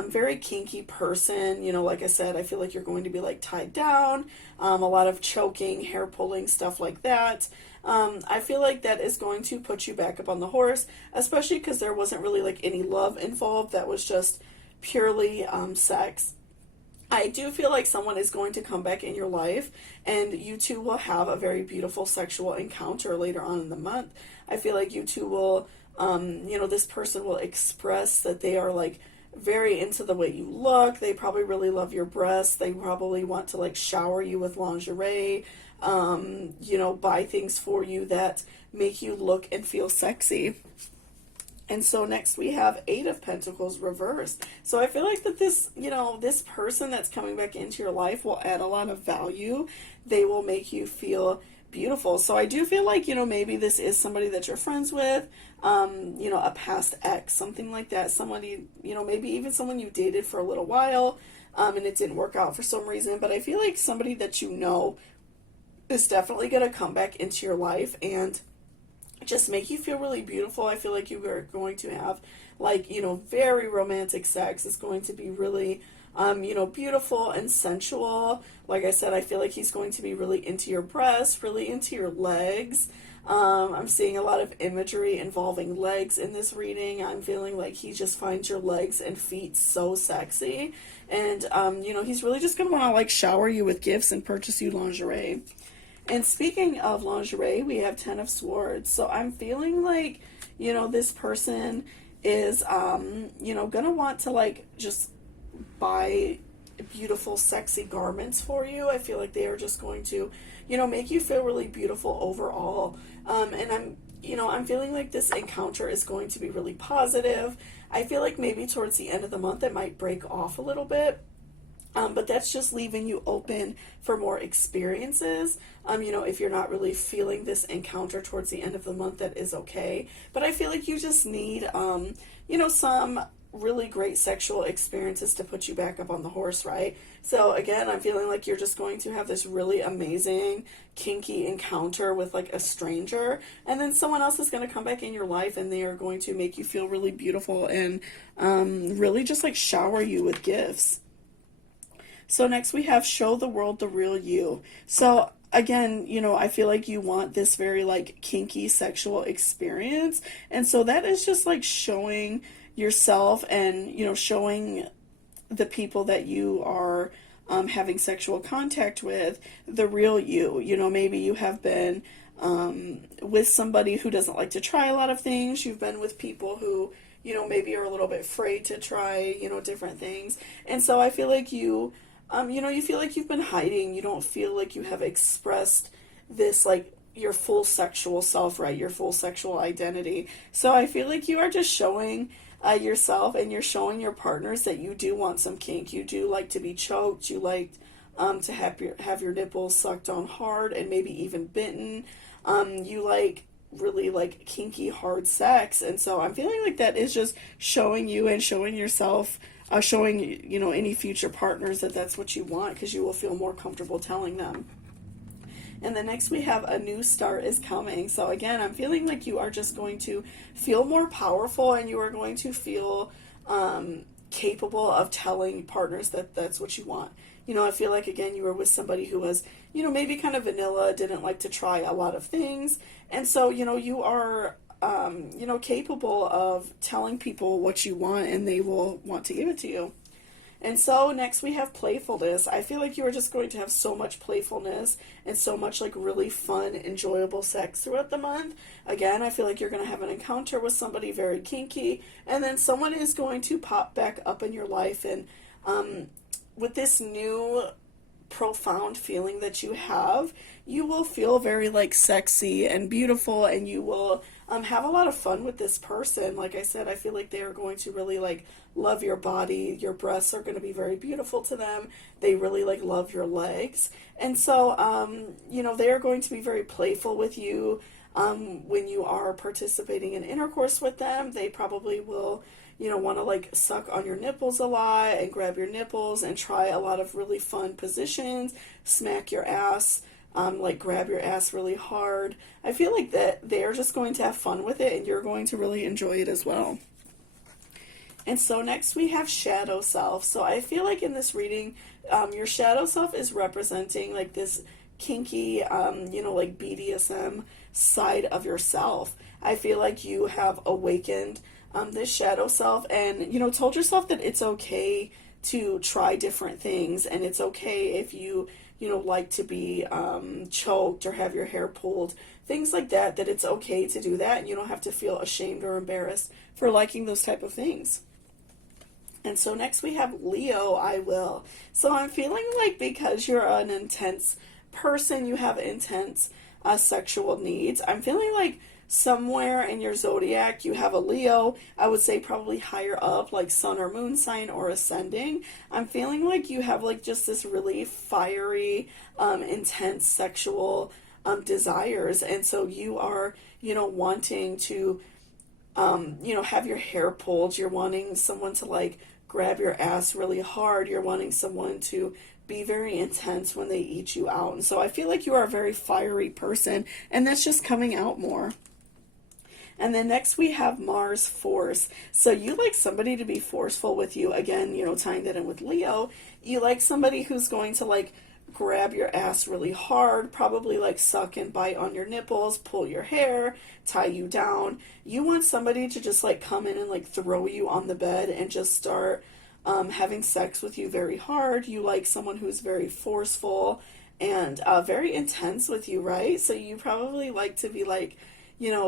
very kinky person, you know, like I said, I feel like you're going to be like tied down, a lot of choking, hair pulling, stuff like that. I feel like that is going to put you back up on the horse, especially because there wasn't really like any love involved. That was just purely sex. I do feel like someone is going to come back in your life, and you two will have a very beautiful sexual encounter later on in the month. I feel like you two will, you know, this person will express that they are like very into the way you look. They probably really love your breasts. They probably want to like shower you with lingerie, you know, buy things for you that make you look and feel sexy. And so next we have Eight of Pentacles reversed. So I feel like that this, you know, this person that's coming back into your life will add a lot of value. They will make you feel beautiful. So I do feel like, you know, maybe this is somebody that you're friends with, you know, a past ex, something like that. Somebody, you know, maybe even someone you dated for a little while, and it didn't work out for some reason. But I feel like somebody that you know is definitely going to come back into your life and just make you feel really beautiful. I feel like you are going to have like, you know, very romantic sex. It's going to be really, you know, beautiful and sensual. Like I said, I feel like he's going to be really into your breasts, really into your legs. I'm seeing a lot of imagery involving legs in this reading. I'm feeling like he just finds your legs and feet so sexy. And, you know, he's really just going to want to like shower you with gifts and purchase you lingerie. And speaking of lingerie, we have Ten of Swords. So I'm feeling like, you know, this person is, you know, gonna want to like just buy beautiful, sexy garments for you. I feel like they are just going to, you know, make you feel really beautiful overall. And I'm, you know, I'm feeling like this encounter is going to be really positive. I feel like maybe towards the end of the month it might break off a little bit. But that's just leaving you open for more experiences. You know, if you're not really feeling this encounter towards the end of the month, that is okay. But I feel like you just need, you know, some really great sexual experiences to put you back up on the horse, right? So again, I'm feeling like you're just going to have this really amazing, kinky encounter with like a stranger, and then someone else is going to come back in your life, and they are going to make you feel really beautiful and really just like shower you with gifts. So next we have show the world the real you. So again, I feel like you want this very like kinky sexual experience. And so that is just like showing yourself and, showing the people that you are having sexual contact with the real you. Maybe you have been with somebody who doesn't like to try a lot of things. You've been with people who, maybe are a little bit afraid to try, different things. And so I feel like you feel like you've been hiding. You don't feel like you have expressed this, like, your full sexual self, right? Your full sexual identity. So I feel like you are just showing yourself, and you're showing your partners that you do want some kink. You do like to be choked. You like to have your nipples sucked on hard and maybe even bitten. You like really like kinky hard sex. And so I'm feeling like that is just showing you and showing yourself, showing any future partners that that's what you want, because you will feel more comfortable telling them. And then next we have a new start is coming. So again, I'm feeling like you are just going to feel more powerful, and you are going to feel capable of telling partners that that's what you want. I feel like, again, you were with somebody who was, maybe kind of vanilla, didn't like to try a lot of things. And so, you are, capable of telling people what you want, and they will want to give it to you. And so next we have playfulness. I feel like you are just going to have so much playfulness and so much like really fun, enjoyable sex throughout the month. Again, I feel like you're going to have an encounter with somebody very kinky, and then someone is going to pop back up in your life. And with this new profound feeling that you have, you will feel very like sexy and beautiful, and you will have a lot of fun with this person. Like I said, I feel like they are going to really like love your body. Your breasts are going to be very beautiful to them. They really like love your legs. And so, they are going to be very playful with you when you are participating in intercourse with them. They probably will, want to like suck on your nipples a lot and grab your nipples and try a lot of really fun positions, smack your ass, like grab your ass really hard. I feel like that they're just going to have fun with it, and you're going to really enjoy it as well. And so next we have shadow self. So I feel like in this reading, your shadow self is representing like this kinky, like BDSM side of yourself. I feel like you have awakened this shadow self, and, told yourself that it's okay to try different things, and it's okay if you, like to be choked or have your hair pulled, things like that, that it's okay to do that, and you don't have to feel ashamed or embarrassed for liking those type of things. And so next we have Leo, I will. So I'm feeling like because you're an intense person, you have intense sexual needs. I'm feeling like somewhere in your zodiac you have a Leo. I would say probably higher up, like sun or moon sign or ascending. I'm feeling like you have like just this really fiery, intense sexual desires. And so you are, wanting to, have your hair pulled. You're wanting someone to like grab your ass really hard. You're wanting someone to be very intense when they eat you out. And so I feel like you are a very fiery person, and that's just coming out more. And then next we have Mars force. So you like somebody to be forceful with you. Again, tying that in with Leo, you like somebody who's going to like grab your ass really hard, probably like suck and bite on your nipples, pull your hair, tie you down. You want somebody to just like come in and like throw you on the bed and just start having sex with you very hard. You like someone who's very forceful and very intense with you, right? So you probably like to be like,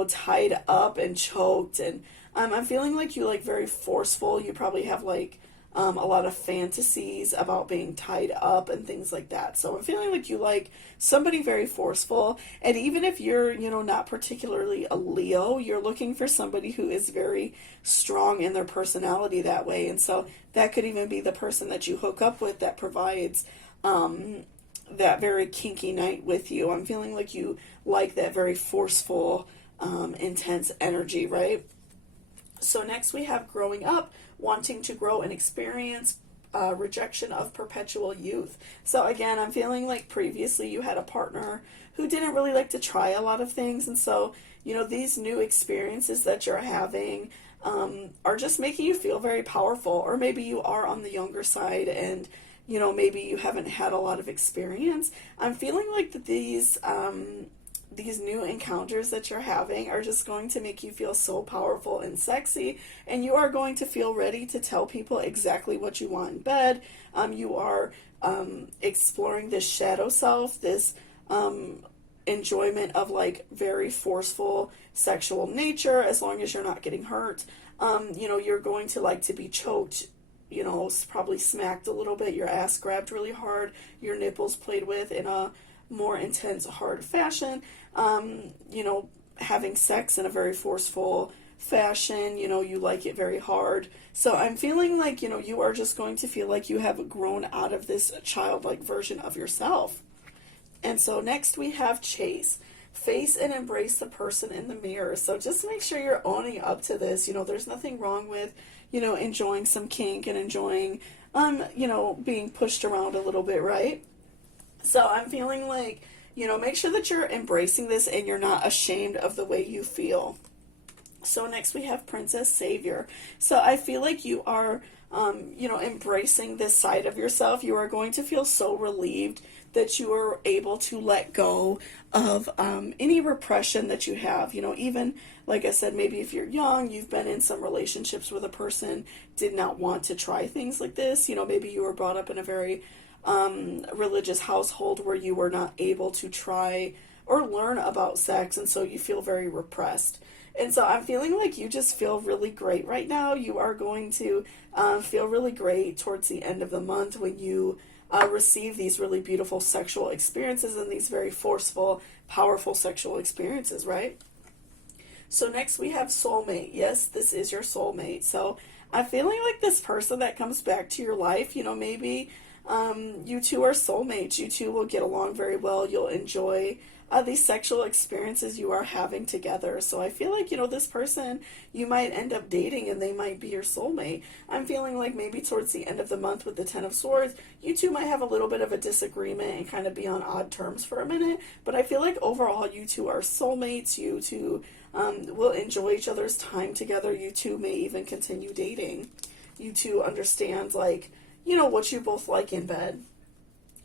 tied up and choked. And I'm feeling like you like very forceful. You probably have like a lot of fantasies about being tied up and things like that. So I'm feeling like you like somebody very forceful. And even if you're, not particularly a Leo, you're looking for somebody who is very strong in their personality that way. And so that could even be the person that you hook up with that provides that very kinky night with you. I'm feeling like you like that very forceful, intense energy, right? So next we have growing up, wanting to grow and experience, rejection of perpetual youth. So again, I'm feeling like previously you had a partner who didn't really like to try a lot of things. And so, these new experiences that you're having are just making you feel very powerful. Or maybe you are on the younger side and, you know, maybe you haven't had a lot of experience. I'm feeling like that these new encounters that you're having are just going to make you feel so powerful and sexy, and you are going to feel ready to tell people exactly what you want in bed. You are exploring this shadow self, this enjoyment of like very forceful sexual nature, as long as you're not getting hurt. You know, you're going to like to be choked, you know, probably smacked a little bit, your ass grabbed really hard, your nipples played with in a more intense, hard fashion. You know, having sex in a very forceful fashion, you know, you like it very hard. So I'm feeling like, you know, you are just going to feel like you have grown out of this childlike version of yourself. And so next we have chase. Face and embrace the person in the mirror. So just make sure you're owning up to this. You know, there's nothing wrong with, you know, enjoying some kink and enjoying, you know, being pushed around a little bit, right? So I'm feeling like, you know, make sure that you're embracing this and you're not ashamed of the way you feel. So next we have Princess Savior. So I feel like you are, you know, embracing this side of yourself. You are going to feel so relieved that you are able to let go of any repression that you have. You know, even, like I said, maybe if you're young, you've been in some relationships where the person did not want to try things like this. You know, maybe you were brought up in a very religious household where you were not able to try or learn about sex, and so you feel very repressed. And so I'm feeling like you just feel really great right now. You are going to feel really great towards the end of the month when you receive these really beautiful sexual experiences and these very forceful, powerful sexual experiences, right? So next we have soulmate. Yes, this is your soulmate. So I'm feeling like this person that comes back to your life, you know, maybe you two are soulmates. You two will get along very well. You'll enjoy these sexual experiences you are having together. So I feel like, you know, this person you might end up dating and they might be your soulmate. I'm feeling like maybe towards the end of the month with the Ten of Swords, you two might have a little bit of a disagreement and kind of be on odd terms for a minute. But I feel like overall you two are soulmates. You two will enjoy each other's time together. You two may even continue dating. You two understand, like, you know, what you both like in bed.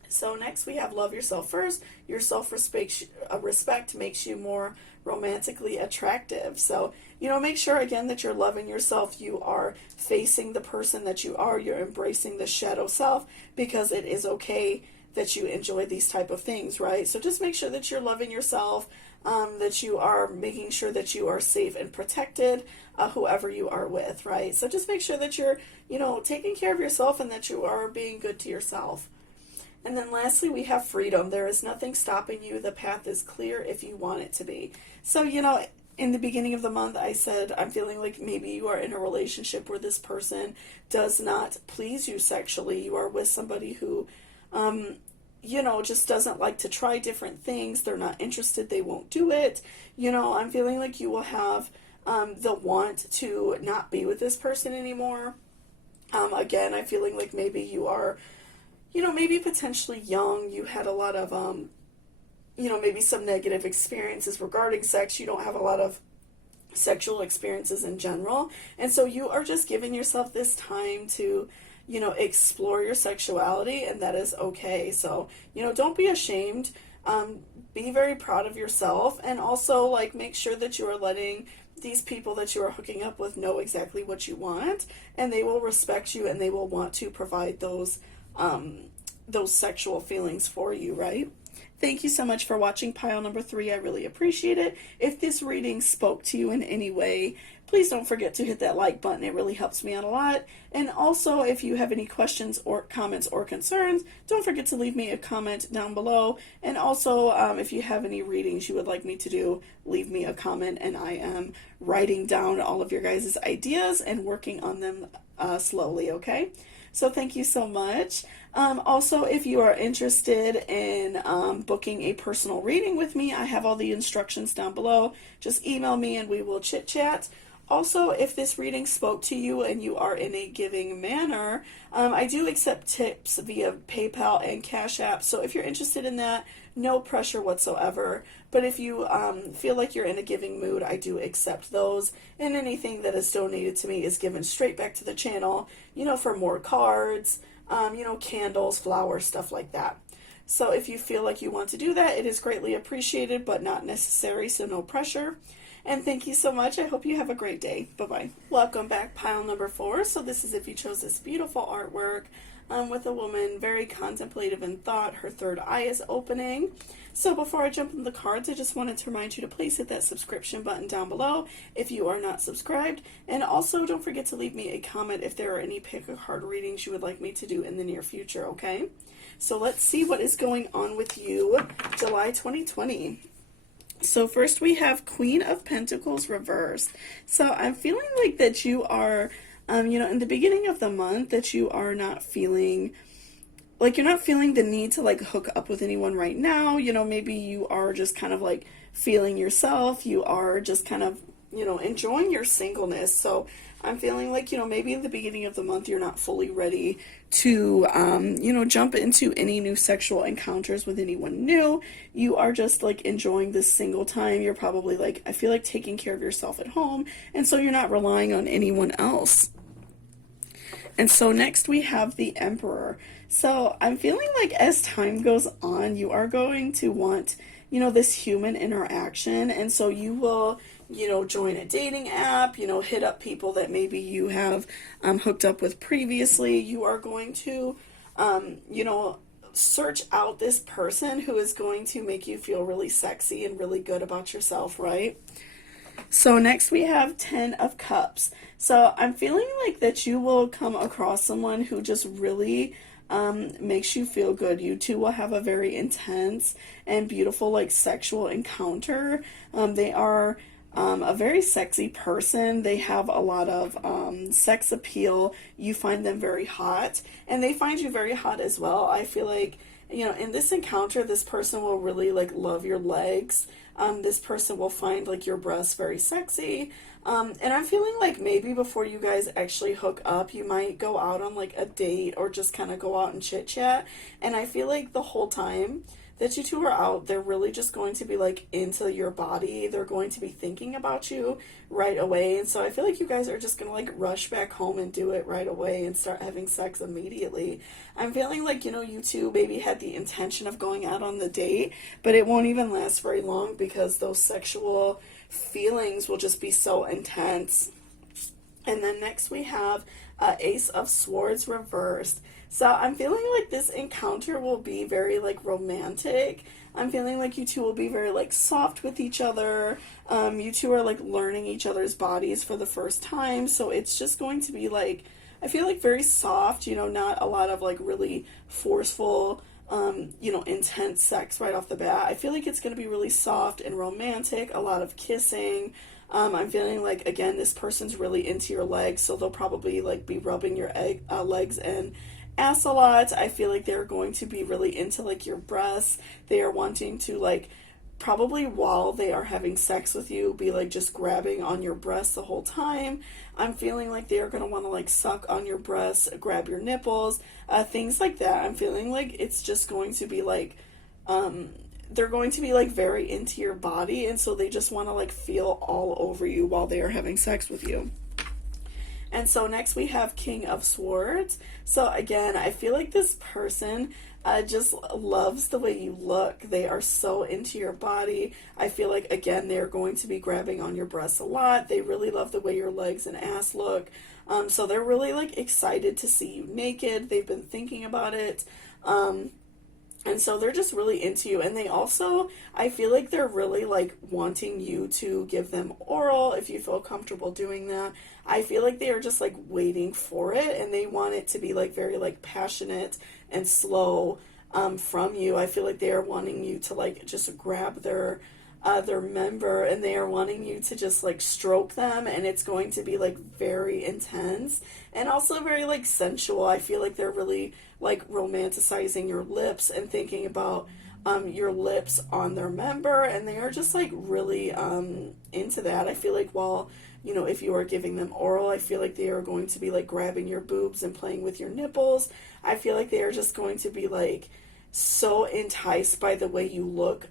So next we have love yourself first. Your self-respect makes you more romantically attractive. So, you know, make sure again that you're loving yourself. You are facing the person that you are. You're embracing the shadow self, because it is okay that you enjoy these type of things, right? So just make sure that you're loving yourself, that you are making sure that you are safe and protected, whoever you are with, right? So just make sure that you're, you know, taking care of yourself and that you are being good to yourself. And then lastly, we have freedom. There is nothing stopping you. The path is clear if you want it to be. So, you know, in the beginning of the month, I said I'm feeling like maybe you are in a relationship where this person does not please you sexually. You are with somebody who, you know, just doesn't like to try different things. They're not interested. They won't do it. You know, I'm feeling like you will have the want to not be with this person anymore. Again, I'm feeling like maybe you are, you know, maybe potentially young. You had a lot of, you know, maybe some negative experiences regarding sex. You don't have a lot of sexual experiences in general. And so you are just giving yourself this time to, you know, explore your sexuality, and that is okay. So, you know, don't be ashamed. Be very proud of yourself, and also, like, make sure that you are letting these people that you are hooking up with know exactly what you want, and they will respect you, and they will want to provide those sexual feelings for you, right? Thank you so much for watching pile number 3. I really appreciate it. If this reading spoke to you in any way, please don't forget to hit that like button. It really helps me out a lot. And also, if you have any questions or comments or concerns, don't forget to leave me a comment down below. And also, if you have any readings you would like me to do, leave me a comment, and I am writing down all of your guys' ideas and working on them slowly, okay? So thank you so much. Also, if you are interested in booking a personal reading with me, I have all the instructions down below. Just email me and we will chit chat. Also, if this reading spoke to you and you are in a giving manner, I do accept tips via PayPal and Cashapp. So if you're interested in that, no pressure whatsoever. But if you feel like you're in a giving mood, I do accept those. And anything that is donated to me is given straight back to the channel, you know, for more cards, candles, flowers, stuff like that. So if you feel like you want to do that, it is greatly appreciated, but not necessary, so no pressure. And thank you so much. I hope you have a great day. Bye-bye. Welcome back, pile number 4. So this is if you chose this beautiful artwork with a woman very contemplative in thought. Her third eye is opening. So before I jump into the cards, I just wanted to remind you to please hit that subscription button down below if you are not subscribed. And also don't forget to leave me a comment if there are any pick a card readings you would like me to do in the near future, okay? So let's see what is going on with you July 2020. So first we have Queen of Pentacles reversed. So I'm feeling like that you are, in the beginning of the month, that you are not feeling, like you're not feeling the need to like hook up with anyone right now. Maybe you are just kind of like feeling yourself. You are just kind of, enjoying your singleness. So I'm feeling like, maybe in the beginning of the month, you're not fully ready to, jump into any new sexual encounters with anyone new. You are just like enjoying this single time. You're probably like, I feel like taking care of yourself at home. And so you're not relying on anyone else. And so next we have the Emperor. So I'm feeling like as time goes on, you are going to want, this human interaction. And so you will, join a dating app, hit up people that maybe you have hooked up with previously. You are going to, search out this person who is going to make you feel really sexy and really good about yourself, right? So next we have 10 of Cups. So I'm feeling like that you will come across someone who just really makes you feel good. You two will have a very intense and beautiful like sexual encounter. They are a very sexy person. They have a lot of sex appeal. You find them very hot, and they find you very hot as well. I feel like, in this encounter, this person will really like love your legs. This person will find like your breasts very sexy. And I'm feeling like maybe before you guys actually hook up, you might go out on like a date or just kind of go out and chit chat. And I feel like the whole time that you two are out, they're really just going to be like into your body. They're going to be thinking about you right away. And so I feel like you guys are just going to like rush back home and do it right away and start having sex immediately. I'm feeling like, you two maybe had the intention of going out on the date, but it won't even last very long because those sexual feelings will just be so intense. And then next we have Ace of Swords reversed. So I'm feeling like this encounter will be very like romantic. I'm feeling like you two will be very like soft with each other. You two are like learning each other's bodies for the first time. So it's just going to be like, I feel like very soft, not a lot of like really forceful, intense sex right off the bat. I feel like it's going to be really soft and romantic, a lot of kissing. I'm feeling like, again, this person's really into your legs, so they'll probably like be rubbing your legs and ass a lot. I feel like they're going to be really into like your breasts. They are wanting to like, probably while they are having sex with you, be like just grabbing on your breasts the whole time. I'm feeling like they are going to want to like suck on your breasts, grab your nipples, things like that. I'm feeling like it's just going to be like, they're going to be like very into your body, and so they just want to like feel all over you while they are having sex with you. And so next we have King of Swords. So again, I feel like this person just loves the way you look. They are so into your body. I feel like, again, they're going to be grabbing on your breasts a lot. They really love the way your legs and ass look. So they're really like excited to see you naked. They've been thinking about it. And so they're just really into you. And they also, I feel like they're really like wanting you to give them oral if you feel comfortable doing that. I feel like they are just like waiting for it, and they want it to be like very like passionate and slow from you. I feel like they are wanting you to like just grab their member, and they are wanting you to just like stroke them, and it's going to be like very intense and also very like sensual. I feel like they're really like romanticizing your lips and thinking about your lips on their member, and they are just like really into that. I feel like while, if you are giving them oral, I feel like they are going to be like grabbing your boobs and playing with your nipples. I feel like they are just going to be like so enticed by the way you look,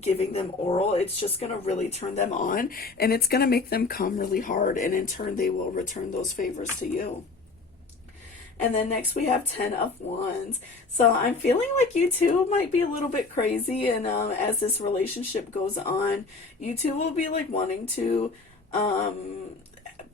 giving them oral. It's just going to really turn them on, and it's going to make them come really hard, and in turn they will return those favors to you. And then next we have 10 of Wands. So I'm feeling like you two might be a little bit crazy, and as this relationship goes on, you two will be like wanting to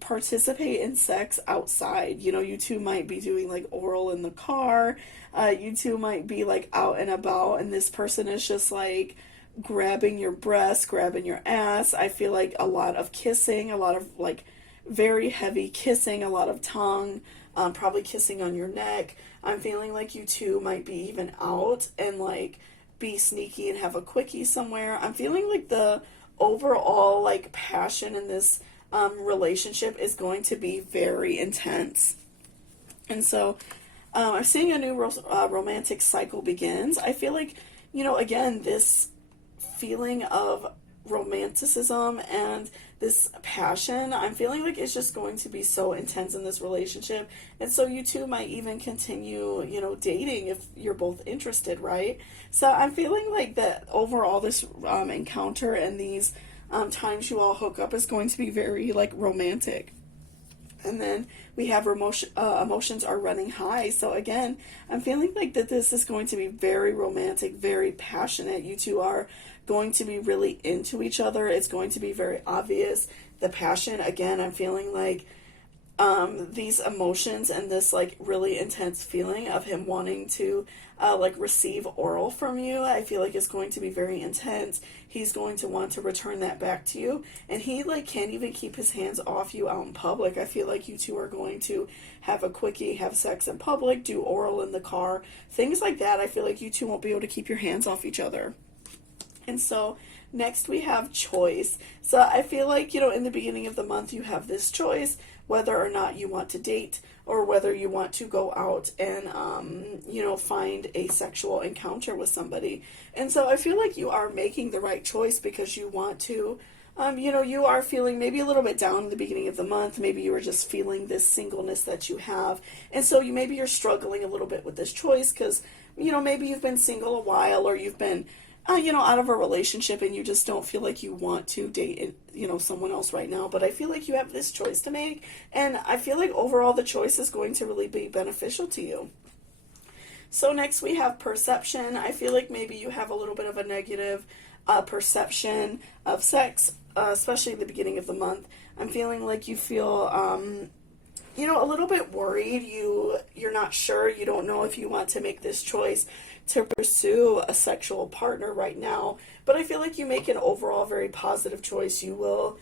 participate in sex outside. You know, you two might be doing like oral in the car. You two might be like out and about, and this person is just like grabbing your breast, grabbing your ass. I feel like a lot of kissing, a lot of like very heavy kissing, a lot of tongue, probably kissing on your neck. I'm feeling like you two might be even out and like be sneaky and have a quickie somewhere. I'm feeling like the overall like passion in this relationship is going to be very intense. And so I'm seeing a new romantic cycle begins. I feel like, you know, again, this feeling of romanticism and this passion, I'm feeling like it's just going to be so intense in this relationship. And so you two might even continue, you know, dating if you're both interested, right? So I'm feeling like that overall this encounter and these times you all hook up is going to be very like romantic. And then we have emotions are running high. So again, I'm feeling like that this is going to be very romantic, very passionate. You two are going to be really into each other. It's going to be very obvious. The passion, again, I'm feeling like these emotions and this like really intense feeling of him wanting to like receive oral from you, I feel like it's going to be very intense. He's going to want to return that back to you, and he like can't even keep his hands off you out in public. I feel like you two are going to have a quickie, have sex in public, do oral in the car, things like that. I feel like you two won't be able to keep your hands off each other. And so next we have choice. So I feel like, you know, in the beginning of the month you have this choice whether or not you want to date or whether you want to go out and, you know, find a sexual encounter with somebody. And so I feel like you are making the right choice because you want to, you know, you are feeling maybe a little bit down in the beginning of the month. Maybe you are just feeling this singleness that you have. And so maybe you're struggling a little bit with this choice because, you know, maybe you've been single a while or you've been you know, out of a relationship and you just don't feel like you want to date, you know, someone else right now. But I feel like you have this choice to make, and I feel like overall the choice is going to really be beneficial to you. So next we have perception. I feel like maybe you have a little bit of a negative perception of sex, especially in the beginning of the month. I'm feeling like you feel you know, a little bit worried. You're not sure. You don't know if you want to make this choice to pursue a sexual partner right now. But I feel like you make an overall very positive choice. You will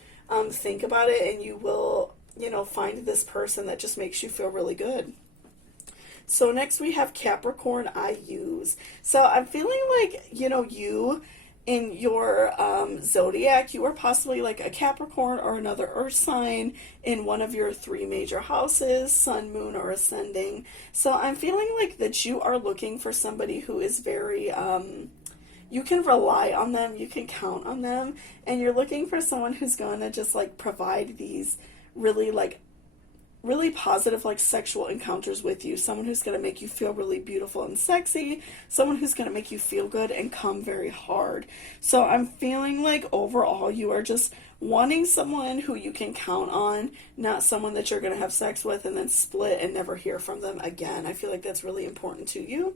think about it and you will, you know, find this person that just makes you feel really good. So next we have Capricorn I use. So I'm feeling like, you know, you in your zodiac, you are possibly like a Capricorn or another earth sign in one of your 3 major houses, sun, moon, or ascending. So I'm feeling like that you are looking for somebody who is very, you can rely on them, you can count on them, and you're looking for someone who's going to just like provide these really positive like sexual encounters with you, someone who's going to make you feel really beautiful and sexy, someone who's going to make you feel good and come very hard. So I'm feeling like overall you are just wanting someone who you can count on, not someone that you're going to have sex with and then split and never hear from them again. I feel like that's really important to you.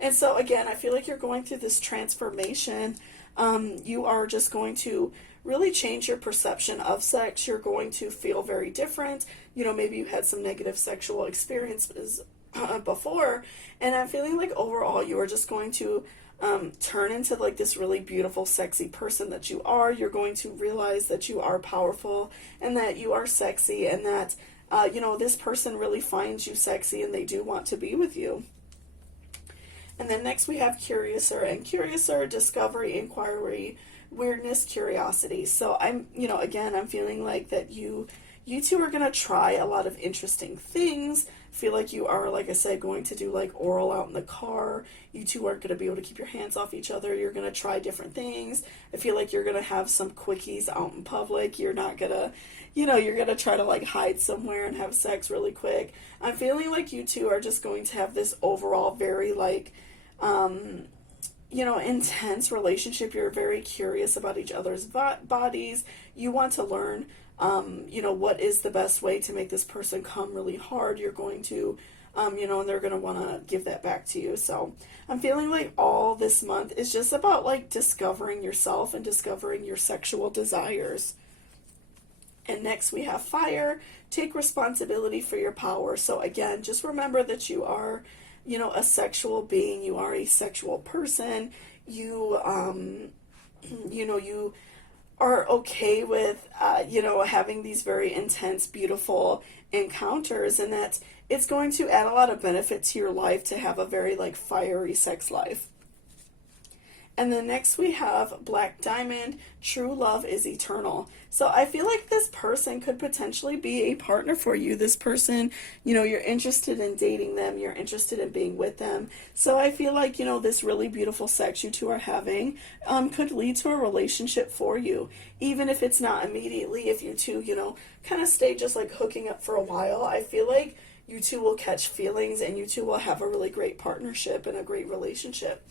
And so again, I feel like you're going through this transformation. You are just going to really change your perception of sex. You're going to feel very different. You know, maybe you had some negative sexual experiences before, and I'm feeling like overall you are just going to turn into like this really beautiful, sexy person that you are. You're going to realize that you are powerful and that you are sexy and that, you know, this person really finds you sexy and they do want to be with you. And then next we have Curiouser, and Curiouser, discovery, inquiry, weirdness, curiosity. So I'm, you know, again, I'm feeling like that you two are going to try a lot of interesting things. Feel like you are, like I said, going to do like oral out in the car. You two aren't going to be able to keep your hands off each other. You're going to try different things. I feel like you're going to have some quickies out in public. You're not going to, you know, you're going to try to like hide somewhere and have sex really quick. I'm feeling like you two are just going to have this overall very like, you know, intense relationship. You're very curious about each other's bodies. You want to learn, you know, what is the best way to make this person come really hard. You're going to you know, and they're going to want to give that back to you. So I'm feeling like all this month is just about like discovering yourself and discovering your sexual desires. And next we have fire. Take responsibility for your power. So again, just remember that you are, you know, a sexual being. You are a sexual person. You, you know, you are okay with, you know, having these very intense, beautiful encounters, and that it's going to add a lot of benefit to your life to have a very like fiery sex life. And then next we have Black Diamond, true love is eternal. So I feel like this person could potentially be a partner for you. This person, you know, you're interested in dating them, you're interested in being with them. So I feel like, you know, this really beautiful sex you two are having could lead to a relationship for you. Even if it's not immediately, if you two, you know, kind of stay just like hooking up for a while, I feel like you two will catch feelings and you two will have a really great partnership and a great relationship.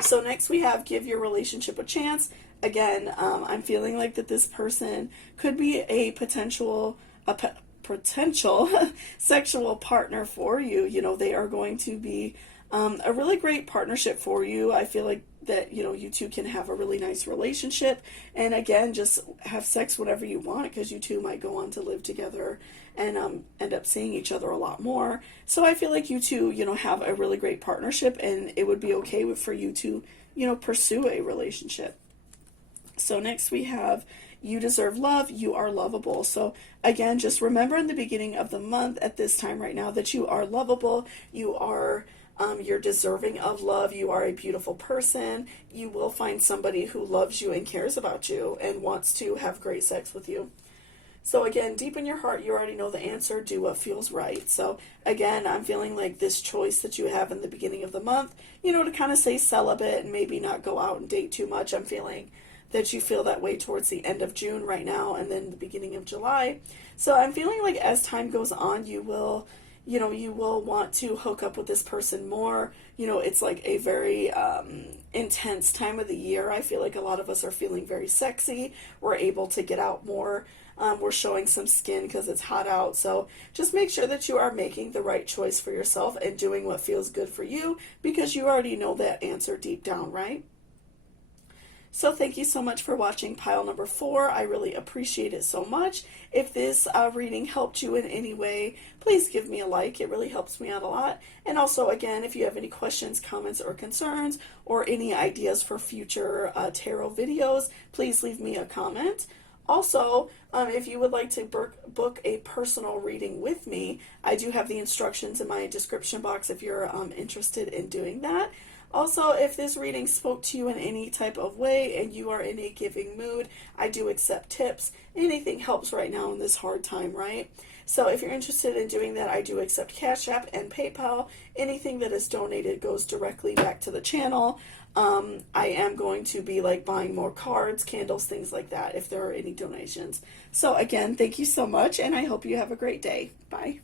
So next we have give your relationship a chance. Again, I'm feeling like that this person could be a potential sexual partner for you. You know, they are going to be a really great partnership for you. I feel like that, you know, you two can have a really nice relationship, and again, just have sex whenever you want, because you two might go on to live together and end up seeing each other a lot more. So I feel like you two, you know, have a really great partnership, and it would be okay for you to, you know, pursue a relationship. So next we have you deserve love, you are lovable. So again, just remember in the beginning of the month at this time right now that you are lovable, you are you're deserving of love, you are a beautiful person, you will find somebody who loves you and cares about you and wants to have great sex with you. So again, deep in your heart, you already know the answer, do what feels right. So again, I'm feeling like this choice that you have in the beginning of the month, you know, to kind of stay celibate and maybe not go out and date too much. I'm feeling that you feel that way towards the end of June right now and then the beginning of July. So I'm feeling like as time goes on, you will, you know, you will want to hook up with this person more. You know, it's like a very intense time of the year. I feel like a lot of us are feeling very sexy. We're able to get out more. We're showing some skin because it's hot out. So just make sure that you are making the right choice for yourself and doing what feels good for you, because you already know that answer deep down, right? So thank you so much for watching pile number 4. I really appreciate it so much. If this reading helped you in any way, please give me a like. It really helps me out a lot. And also, again, if you have any questions, comments, or concerns, or any ideas for future tarot videos, please leave me a comment. Also, if you would like to book a personal reading with me, I do have the instructions in my description box if you're interested in doing that. Also, if this reading spoke to you in any type of way and you are in a giving mood, I do accept tips. Anything helps right now in this hard time, right? So if you're interested in doing that, I do accept Cashapp and PayPal. Anything that is donated goes directly back to the channel. I am going to be like buying more cards, candles, things like that if there are any donations. So again, thank you so much, and I hope you have a great day. Bye.